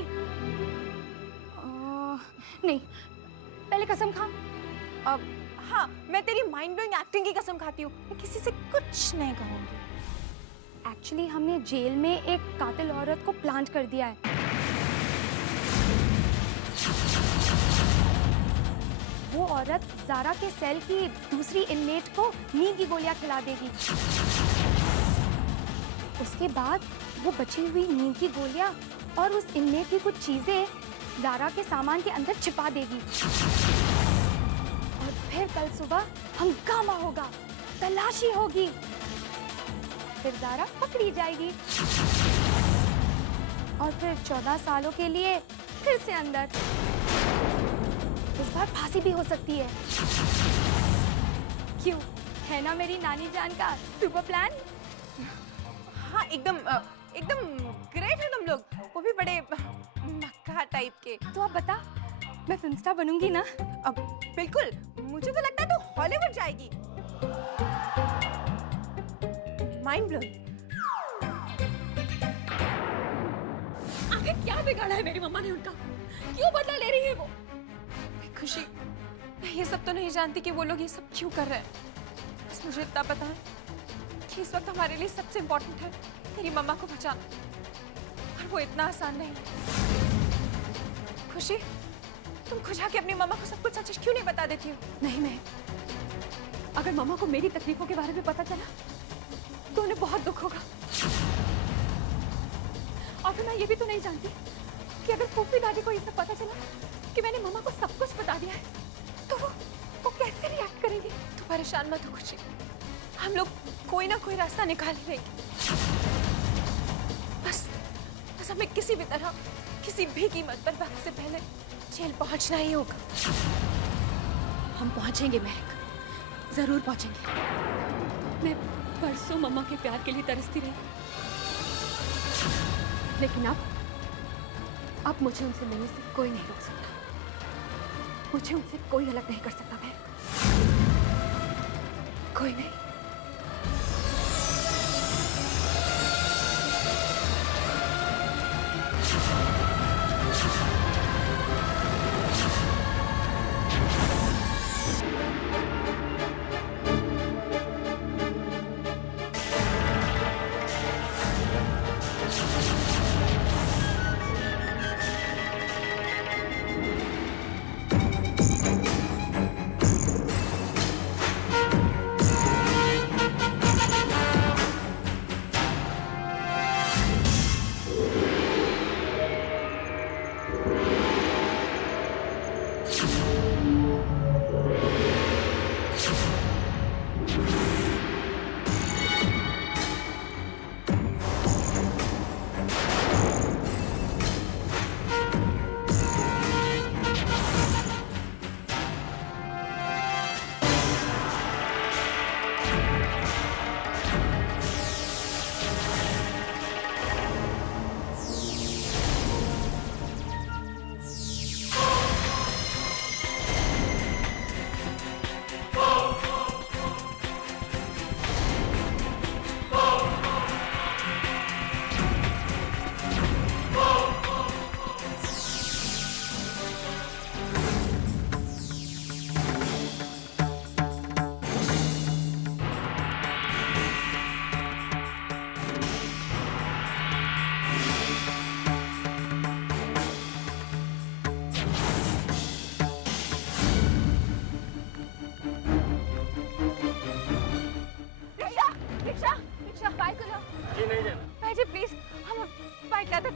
नहीं, पहले कसम खा। हाँ, मैं तेरी माइंड ब्लोइंग एक्टिंग की कसम खाती हूँ, मैं किसी से कुछ नहीं कहूंगी। एक्चुअली हमने जेल में एक कातिल औरत को प्लांट कर दिया है। वो औरत ज़ारा के सेल की दूसरी इनमेट को नींद की गोलियां खिला देगी। उसके बाद वो बची हुई नींद की गोलियां और उस इनमेट की कुछ चीजें ज़ारा के सामान के अंदर छिपा देगी। और फिर कल सुबह हंगामा होगा, तलाशी होगी, फिर ज़ारा पकड़ी जाएगी और फिर 14 सालों के लिए फिर से अंदर। इस बार फांसी भी हो सकती है। क्यों, है ना मेरी नानी जान का सुपर प्लान? हाँ, एकदम ग्रेट है तुम लोग। वो भी बड़े मक्कार कहा टाइप के। तो आप बता, मैं फिल्म स्टार बनूंगी ना? अब बिल्कुल, मुझे तो लगता है तू हॉलीवुड जाएगी। Mind blowing. आखिर क्या बिगाड़ा है मेरी मम्मा ने उनका? क्यों बदला ले रही है वो? खुशी, मैं ये सब तो नहीं जानती कि वो लोग ये सब क्यों कर रहे हैं। बस मुझे इतना पता है कि इस वक्त हमारे लिए सबसे इम्पोर्टेंट है तेरी मम्मा को बचाना, और वो इतना आसान नहीं है। खुशी, तुम खुद जाके अपनी मम्मा को सब कुछ सच क्यों नहीं बता देती हो? नहीं मैं, अगर मम्मा को मेरी तकलीफों के बारे में पता चला तो उन्हें बहुत दुख होगा। और फिर मैं ये भी तो नहीं जानती कि अगर फूफी दादी को ये सब पता चला कि मैंने मम्मा को सब कुछ बता दिया है तो वो कैसे रिएक्ट करेंगे। तू परेशान मत हो खुशी, हम लोग कोई ना कोई रास्ता निकाल ही लेंगे। बस हमें किसी भी तरह, किसी भी कीमत पर वक्त से पहले जेल पहुंचना ही होगा। हम पहुंचेंगे महक, जरूर पहुंचेंगे। मैं परसों मम्मा के प्यार के लिए तरसती रही, लेकिन अब मुझे उनसे मिलने से कोई नहीं रोक सकता। मुझे उनसे कोई अलग नहीं कर सकता महक, कोई नहीं।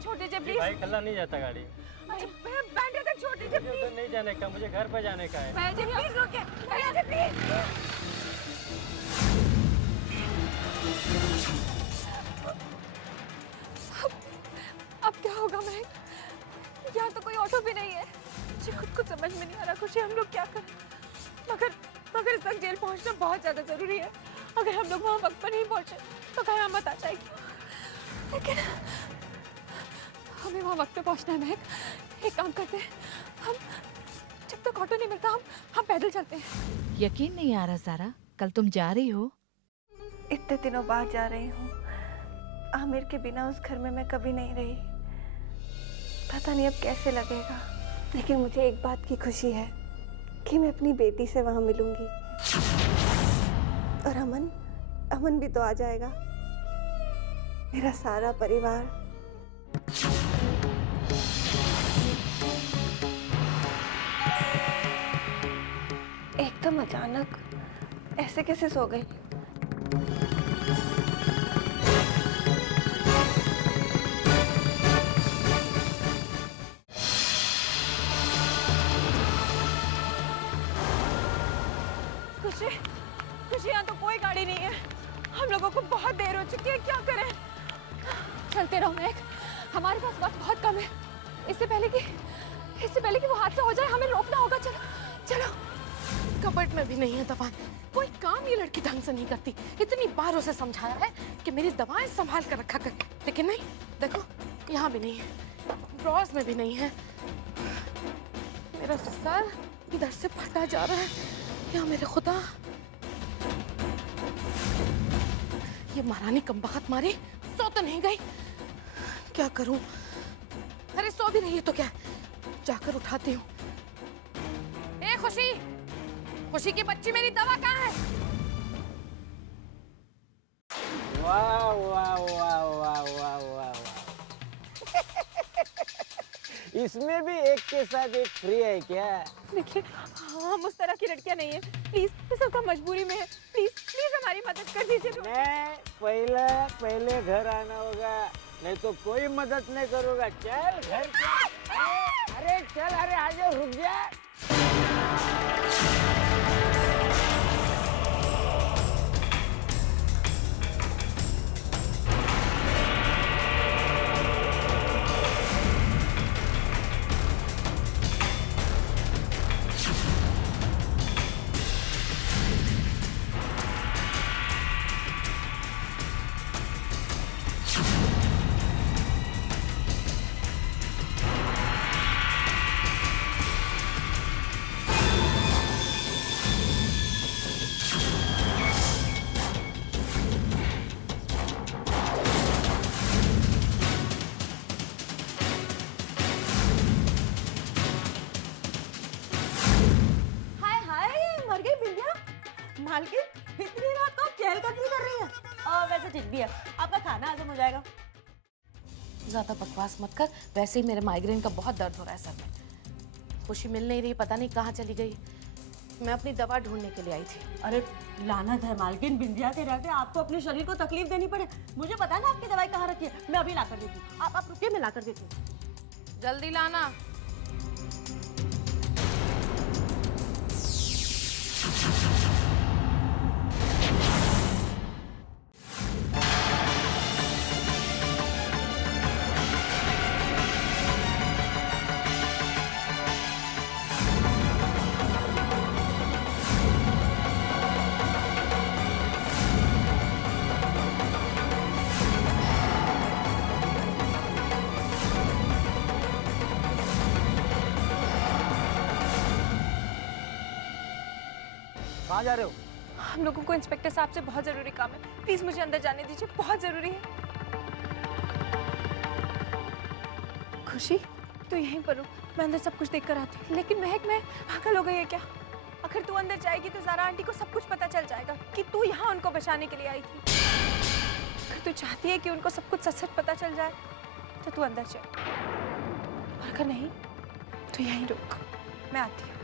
छोड़ दीजिए प्लीज। भाई कल्ला नहीं जाता गाड़ी। बैंड तक छोड़ दीजिए प्लीज। तो नहीं जाने का, मुझे घर पे जाने का है। भैया जी प्लीज रोकिए, भैया जी प्लीज। अब क्या होगा महक? यहाँ तो कोई ऑटो भी नहीं है। मुझे खुद को समझ में नहीं आ रहा खुशी, हम लोग क्या करें? मगर इस वक्त जेल पहुँचना बहुत ज़्यादा ज़रूरी है। अगर हम लोग वहाँ वक्त पर नहीं पहुँचे तो कयामत आ जाएगी। लेकिन हमें वहाँ वक्त पे पहुँचना है महक। एक काम करते हैं, हम जब तक ऑटो नहीं मिलता हम पैदल चलते हैं। यकीन नहीं आ रहा सारा, कल तुम जा रही हो? इतने दिनों बाद जा रही हूँ। आमिर के बिना उस घर में मैं कभी नहीं रही। पता नहीं अब कैसे लगेगा, लेकिन मुझे एक बात की खुशी है कि मैं अपनी बेटी से वहाँ मिलूंगी। और अमन भी तो आ जाएगा, मेरा सारा परिवार। एकदम अचानक ऐसे कैसे सो गई? खुशी, यहाँ तो कोई गाड़ी नहीं है। हम लोगों को बहुत देर हो चुकी है, क्या करें? चलते रहो महक, हमारे पास वक्त बहुत कम है। इससे पहले कि वो हादसा हो जाए हमें रोकना होगा। चलो चलो। कबर्ड में भी नहीं है दवा। कोई काम ये लड़की ढंग से नहीं करती। इतनी बार उसे समझाया है कि मेरी दवाएं संभाल कर रखा कर, लेकिन नहीं। देखो यहाँ भी नहीं है। ड्रॉर्स में भी नहीं है। मेरा सर इधर से फटा जा रहा है। या मेरे खुदा, ये महारानी कमबख्त मारी सो तो नहीं गई? क्या करूं? अरे सो भी नहीं है तो क्या, जाकर उठाती हूँ। ए खुशी, खुशी की बच्ची, मेरी दवा कहाँ है? वाह वाह वाह वाह वाह वाह इसमें भी एक के साथ एक फ्री है क्या? देखिए, हम उस तरह की लड़कियां नहीं है। प्लीज, ये सबका मजबूरी में है। प्लीज प्लीज हमारी मदद कर दीजिए। मैं पहले घर आना होगा, नहीं तो कोई मदद नहीं करूँगा। चल घर चल। अरे चल, अरे आ जाओ, रुक जा। मालकिन इतनी रात को चहलकदमी कर रही है। वैसे ठीक भी है, आपका खाना हजम हो जाएगा। ज्यादा बकवास मत कर, वैसे ही मेरे माइग्रेन का बहुत दर्द हो रहा है सर में। खुशी मिल नहीं रही, पता नहीं कहाँ चली गई। मैं अपनी दवा ढूंढने के लिए आई थी। अरे लानत है मालकिन, बिंदिया के रहते आपको अपने शरीर को तकलीफ देनी पड़े। मुझे पता है ना आपकी दवाई कहाँ रखी है, मैं अभी ला कर देती हूँ। आप रुकिए, मैं ला कर देती हूँ। जल्दी लाना। कहाँ जा रहे हो? हम लोगों को इंस्पेक्टर साहब से बहुत जरूरी काम है। प्लीज मुझे अंदर जाने दीजिए, बहुत जरूरी है। खुशी, तू यहीं पर रुक, मैं अंदर सब कुछ देख कर आती हूँ। लेकिन महक, मैं पागल हो गई है क्या? अगर तू अंदर जाएगी तो ज़ारा आंटी को सब कुछ पता चल जाएगा कि तू यहाँ उनको बचाने के लिए आई थी। अगर तू चाहती है कि उनको सब कुछ सच सच पता चल जाए तो तू अंदर चल, और अगर नहीं तो यहीं रुक, मैं आती हूँ।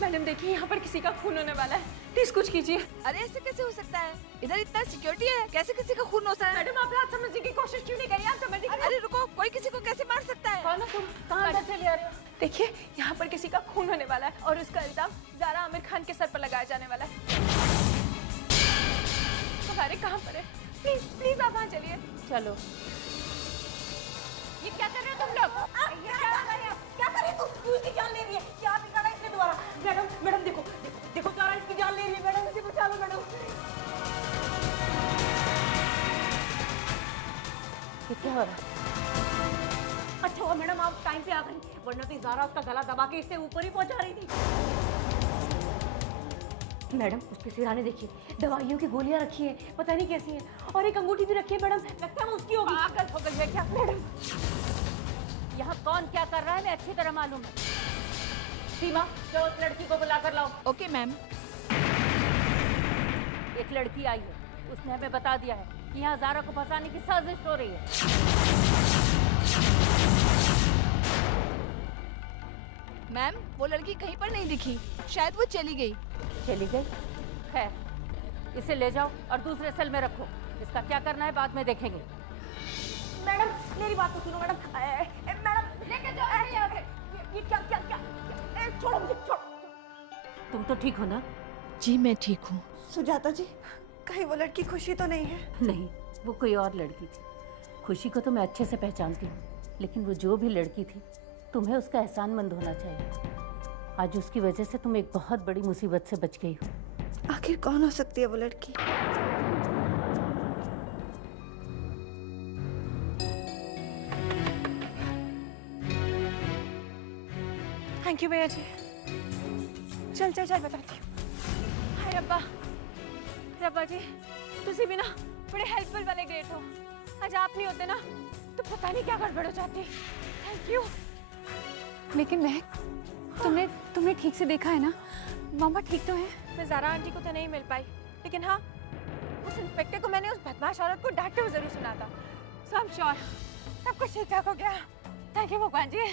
मैडम देखिए, यहाँ पर किसी का खून होने वाला है, प्लीज कुछ कीजिए। अरे ऐसे कैसे हो सकता है? इधर इतना सिक्योरिटी है, कैसे किसी का खून हो सकता है? मैडम आप बात समझने की कोशिश क्यों नहीं करी? आप समझने की। अरे रुको, कोई किसी को कैसे मार सकता है? कौन हो तुम? कहाँ अंदर चले आ रहे हो? देखिए, यहाँ पर किसी का खून होने वाला है और उसका इल्जाम ज़ारा आमिर खान के सर पर लगाया जाने वाला है। हमारे कहाँ पर है? प्लीज प्लीज आप वहाँ चलिए। चलो। ये क्या कर रहे हो तुम लोग? क्या कर रही है तू? इसकी जान ले रही है, क्या बिगाड़ा इसने दोबारा? मैडम मैडम देखो देखो देखो, ज़ारा इसकी जान ले रही है। मैडम इसे बचा लो मैडम। ये क्या हो रहा है? अच्छा हुआ मैडम आप टाइम पे आ गई, वरना तो ज़ारा उसका गला दबा के इससे ऊपर ही पहुंचा रही थी। मैडम उसके सिरहाने देखिए, दवाइयों की गोलियां रखी हैं, पता नहीं कैसी हैं, और एक अंगूठी भी रखी है मैडम, लगता है वो उसकी होगी। पागल हो गई है क्या मैडम? यहाँ कौन क्या कर रहा है मैं अच्छी तरह मालूम है। सीमा, चलो उस लड़की को बुला कर लाओ। Okay ma'am. एक लड़की आई है, उसने हमें बता दिया है कि यहाँ ज़ारा को फंसाने की साजिश हो रही है। मैम, वो लड़की कहीं पर नहीं दिखी, शायद वो चली गई। चली गई? खैर, इसे ले जाओ और दूसरे सेल में रखो। इसका क्या करना है बाद में देखेंगे। मैडम मेरी बात तो सुनो मैडम। मैडम लेके जाओ यहाँ से। ये क्या क्या क्या, क्या? छोड़ो मुझे, छोड़ो। तुम तो ठीक हो ना? जी मैं ठीक हूँ। सुजाता जी, कहीं वो लड़की खुशी तो नहीं है? नहीं, वो कोई और लड़की थी। खुशी को तो मैं अच्छे से पहचानती हूँ, लेकिन वो जो भी लड़की थी, तुम्हें उसका एहसानमंद होना चाहिए। आज उसकी वजह से तुम एक बहुत बड़ी मुसीबत से बच गई हो। आखिर कौन हो सकती है वो लड़की? थैंक यू भैया जी। चल चल चल बताती हूँ। हाय रब्बा, रब्बा जी तुसी भी ना बड़े हेल्पफुल वाले ग्रेट हो। आज आप नहीं होते ना तो पता नहीं क्या गड़बड़ हो जाती। Thank you. लेकिन महक, तुमने ठीक से देखा है ना? मामा ठीक तो है? मैं ज़ारा आंटी को तो नहीं मिल पाई, लेकिन हाँ उस इंस्पेक्टर को मैंने उस बदमाश औरत को डांटते हुए जरूर सुना था। सो आई एम श्योर सब कुछ ठीक ठाक हो गया। थैंक यू भगवान जी।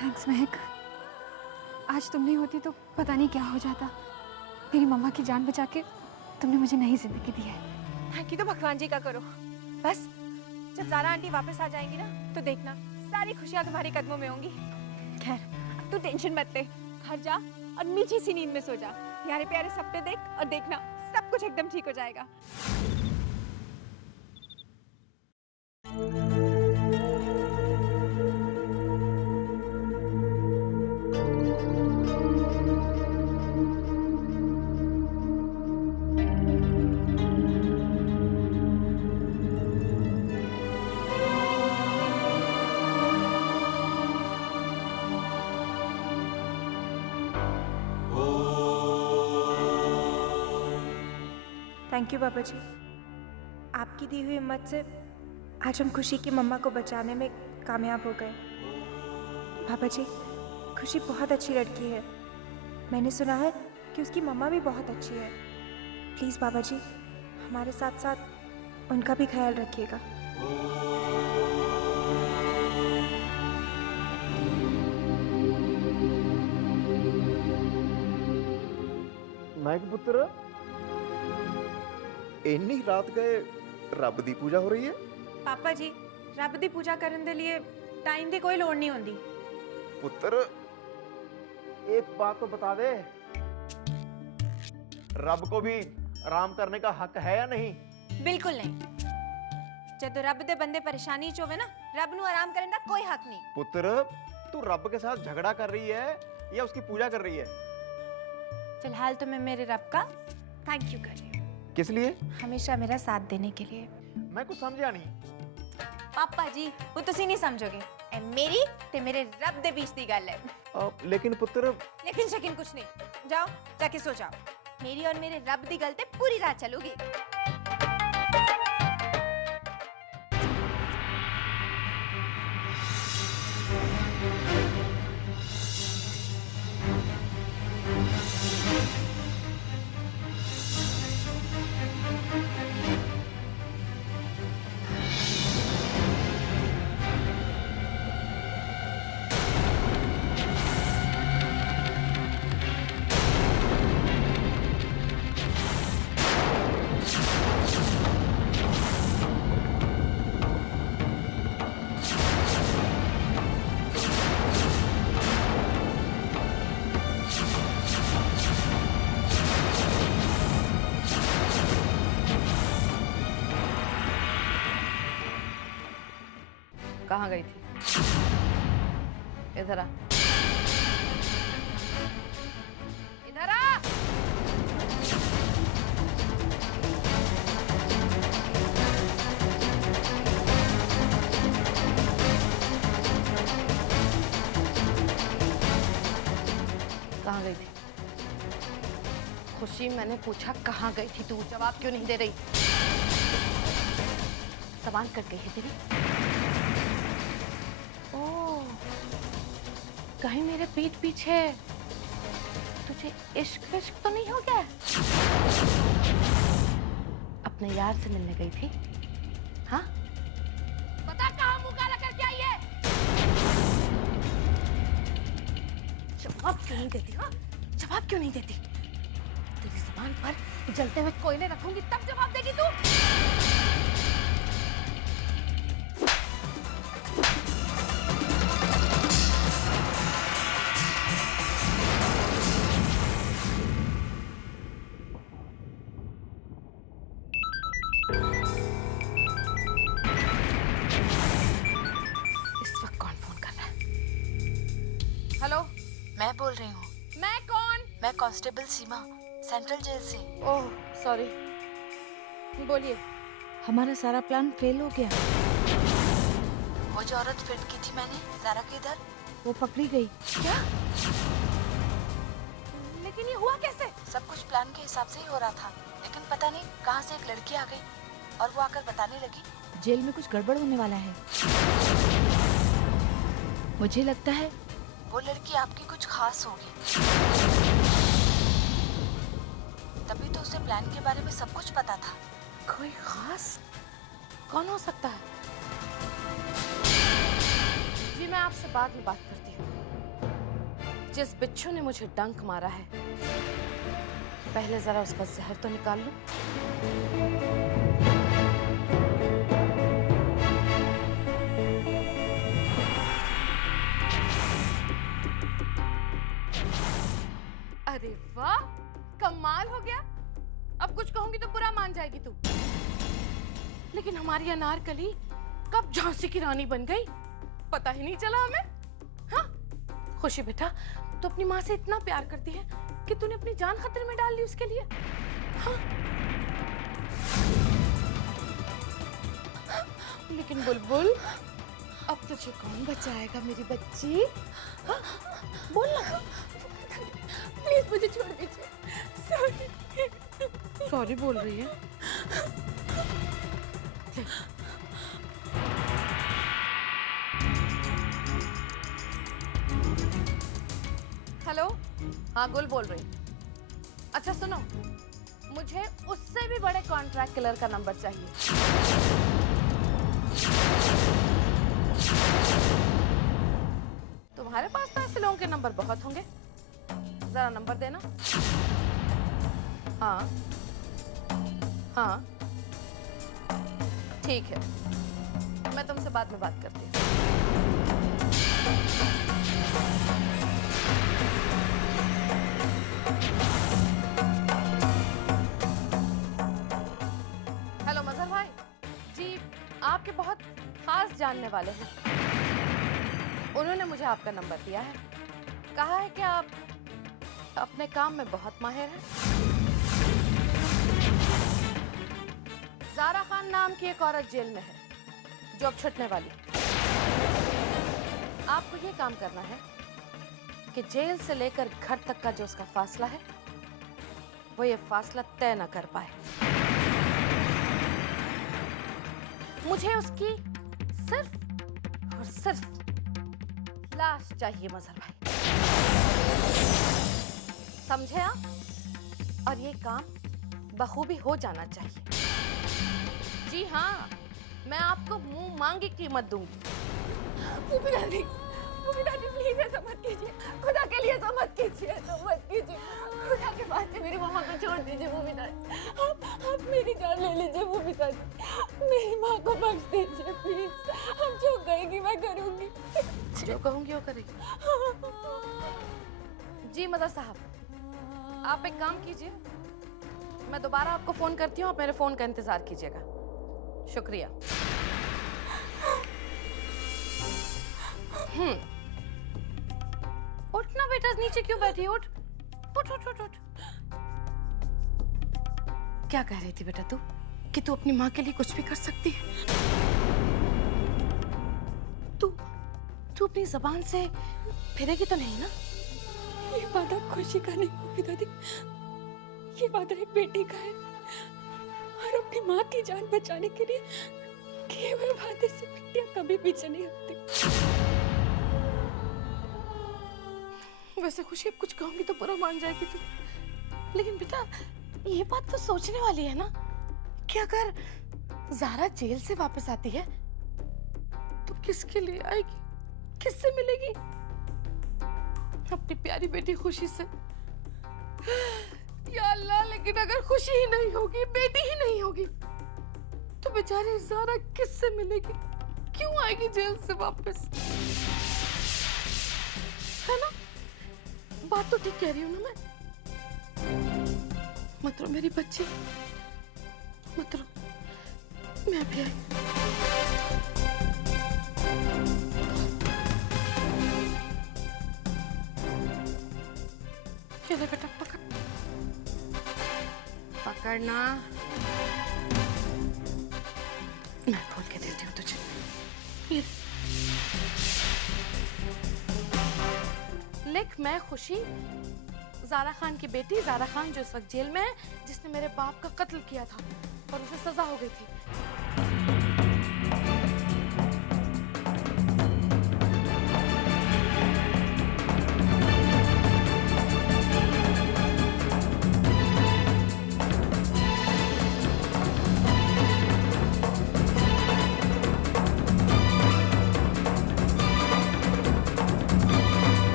थैंक्स महक, आज तुम नहीं होती तो पता नहीं क्या हो जाता। मेरी मम्मा की जान बचा के तुमने मुझे नई जिंदगी दी है। थैंक यू तो भगवान जी का करो। बस जब ज़ारा आंटी वापस आ जाएंगी ना तो देखना सारी खुशियाँ तुम्हारे कदमों में होंगी। खैर अब तू टेंशन मत ले, घर जा और मीठी सी नींद में सो जा। प्यारे प्यारे सपने देख और देखना सब कुछ एकदम ठीक हो जाएगा। थैंक यू बाबा जी, आपकी दी हुई हिम्मत से आज हम खुशी की मम्मा को बचाने में कामयाब हो गए। बाबा जी, खुशी बहुत अच्छी लड़की है। मैंने सुना है कि उसकी मम्मा भी बहुत अच्छी है। प्लीज़ बाबा जी हमारे साथ साथ उनका भी ख्याल रखिएगा। नायक पुत्र, ਇੰਨੀ ਰਾਤ ਗਏ ਰੱਬ ਦੀ ਪੂਜਾ ਹੋ ਰਹੀ ਹੈ? पापा जी रब दी पूजा करने के लिए टाइम की कोई लोड़ नहीं होती। पुत्र एक बात तो बता दे, रब को भी आराम करने का हक है या नहीं? बिल्कुल नहीं। जब रब दे बंदे परेशानी च होवे ना, रब नु आराम करने का कोई हक नहीं। पुत्र तू रब के साथ झगड़ा कर रही है या उसकी पूजा कर रही है? फिलहाल तो मैं मेरे रब का थैंक यू कर रही हूँ। किस लिए? हमेशा मेरा साथ देने के लिए। मैं कुछ समझा नहीं। पापा जी वो तुसी नहीं समझोगे, ए मेरी ते मेरे रब दे बीच दी गल है। लेकिन पुत्र, लेकिन शकिन कुछ नहीं। जाओ जाके सो जाओ, मेरी और मेरे रब दी गल ते पूरी रात चलूगी। कहाँ गई थी? इधर आ, इधर आ। कहाँ गई थी? खुशी, मैंने पूछा कहाँ गई थी तू? जवाब क्यों नहीं दे रही? सवाल कट गई है तेरी? ओह, कहीं मेरे पीठ पीछे तुझे तुझे इश्क विश्क तो नहीं हो गया? अपने यार से मिलने गई थी? हाँ? बता कहाँ मुंह काला करके आई है? जवाब क्यों नहीं देती? हाँ? जवाब क्यों नहीं देती? तेरी जुबान पर जलते हुए कोयले रखूंगी तब जवाब देगी तू? हेलो, मैं बोल रही हूँ। मैं कौन? मैं कांस्टेबल सीमा, सेंट्रल जेल से। ओह सॉरी, बोलिए। हमारा सारा प्लान फेल हो गया। वो जो औरत फिट की थी मैंने ज़ारा के इधर, वो पकड़ी गई। क्या? लेकिन ये हुआ कैसे? सब कुछ प्लान के हिसाब से ही हो रहा था, लेकिन पता नहीं कहाँ से एक लड़की आ गई और वो आकर बताने लगी जेल में कुछ गड़बड़ होने वाला है। मुझे लगता है वो लड़की आपकी कुछ खास होगी। तभी तो उसे प्लान के बारे में सब कुछ पता था। कोई खास? कौन हो सकता है? जी मैं आपसे बाद में बात करती हूँ। जिस बिच्छू ने मुझे डंक मारा है, पहले जरा उसका जहर तो निकाल लूं। अरे वाह, कमाल हो गया। अब कुछ कहूंगी तो बुरा मान जाएगी तू। लेकिन हमारी अनारकली कब झांसी की रानी बन गई, पता ही नहीं चला हमें। हाँ खुशी बेटा, तू अपनी माँ से इतना प्यार करती है कि तूने अपनी जान खतरे में डाल ली उसके लिए। हाँ लेकिन बुलबुल, अब तुझे कौन बचाएगा मेरी बच्ची? हाँ बोल ना। प्लीज मुझे छोड़ दीजिए। सॉरी। सॉरी बोल रही है। हेलो, हाँ गुल बोल रही। अच्छा सुनो, मुझे उससे भी बड़े कॉन्ट्रैक्ट किलर का नंबर चाहिए। तुम्हारे पास तो ऐसे लोगों के नंबर बहुत होंगे, जरा नंबर देना। हाँ हाँ ठीक है, मैं तुमसे बाद में बात करती हूँ। हेलो मजहर भाई जी, आपके बहुत खास जानने वाले हैं, उन्होंने मुझे आपका नंबर दिया है। कहा है कि आप अपने काम में बहुत माहिर हैं। ज़ारा खान नाम की एक औरत जेल में है जो अब छुटने वाली। आपको ये काम करना है कि जेल से लेकर घर तक का जो उसका फासला है, वो ये फासला तय न कर पाए। मुझे उसकी सिर्फ और सिर्फ लाश चाहिए मजहर भाई, समझे आप? और ये काम बखूबी हो जाना चाहिए। जी हाँ, मैं आपको मुंह मांगी कीमत दूंगी। मम्मी दादी प्लीज ऐसा मत कीजिए, खुदा के लिए ऐसा मत कीजिए, ऐसा मत कीजिए। खुदा के वास्ते मेरी मम्मा को छोड़ दीजिए मम्मी दादी। आप मेरी जान ले लीजिए मम्मी दादी, मेरी माँ को बख्श दीजिए प्लीज। हम जो कहेगी मैं करूँगी। जो कहूंगी वो करेगी। जी मदर साहब, आप एक काम कीजिए, मैं दोबारा आपको फोन करती हूँ, आप मेरे फोन का इंतजार कीजिएगा। शुक्रिया। उठ ना बेटा, नीचे क्यों बैठी? उठ उठ उठ उठ उठ। क्या कह रही थी बेटा तू कि तू अपनी माँ के लिए कुछ भी कर सकती है? तू अपनी जबान से फिरेगी तो नहीं ना? ये वादा खुशी का नहीं मम्मी दादी, ये वादा एक बेटी का है, और अपनी माँ की जान बचाने के लिए किए हुए वादे से बेटियां कभी पीछे नहीं हटती। वैसे खुशी अब कुछ कहूंगी तो बुरा मान जाएगी तू, लेकिन बेटा ये बात तो सोचने वाली है ना कि अगर ज़ारा जेल से वापस आती है तो किसके लिए आएगी, किससे मिलेगी? अपनी प्यारी बेटी खुशी से। या अल्लाह, लेकिन अगर खुशी ही नहीं होगी, बेटी ही नहीं होगी, तो बेचारी ज़ारा किससे मिलेगी? क्यों आएगी जेल से वापस? है ना? बात तो ठीक कह रही हूँ ना मैं? मत रो मेरी बच्ची, मत रो, मैं भी आई। ये ले बेटा, पकड़, पकड़ना। मैं खोल के देती हूँ तुझे। ये लिख, मैं खुशी, ज़ारा खान की बेटी, ज़ारा खान जो इस वक्त जेल में है, जिसने मेरे बाप का कत्ल किया था और उसे सजा हो गई थी।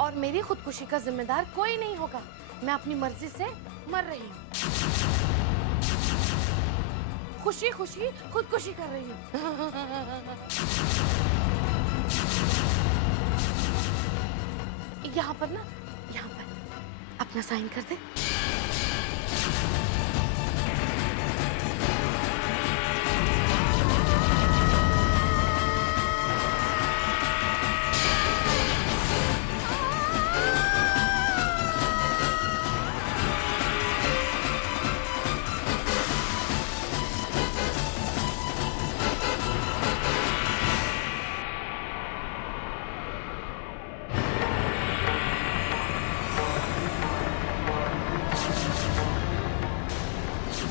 और मेरी खुदकुशी का जिम्मेदार कोई नहीं होगा। मैं अपनी मर्जी से मर रही हूँ। खुशी खुशी खुदकुशी कर रही हूँ। यहाँ पर ना, यहाँ पर अपना साइन कर दे।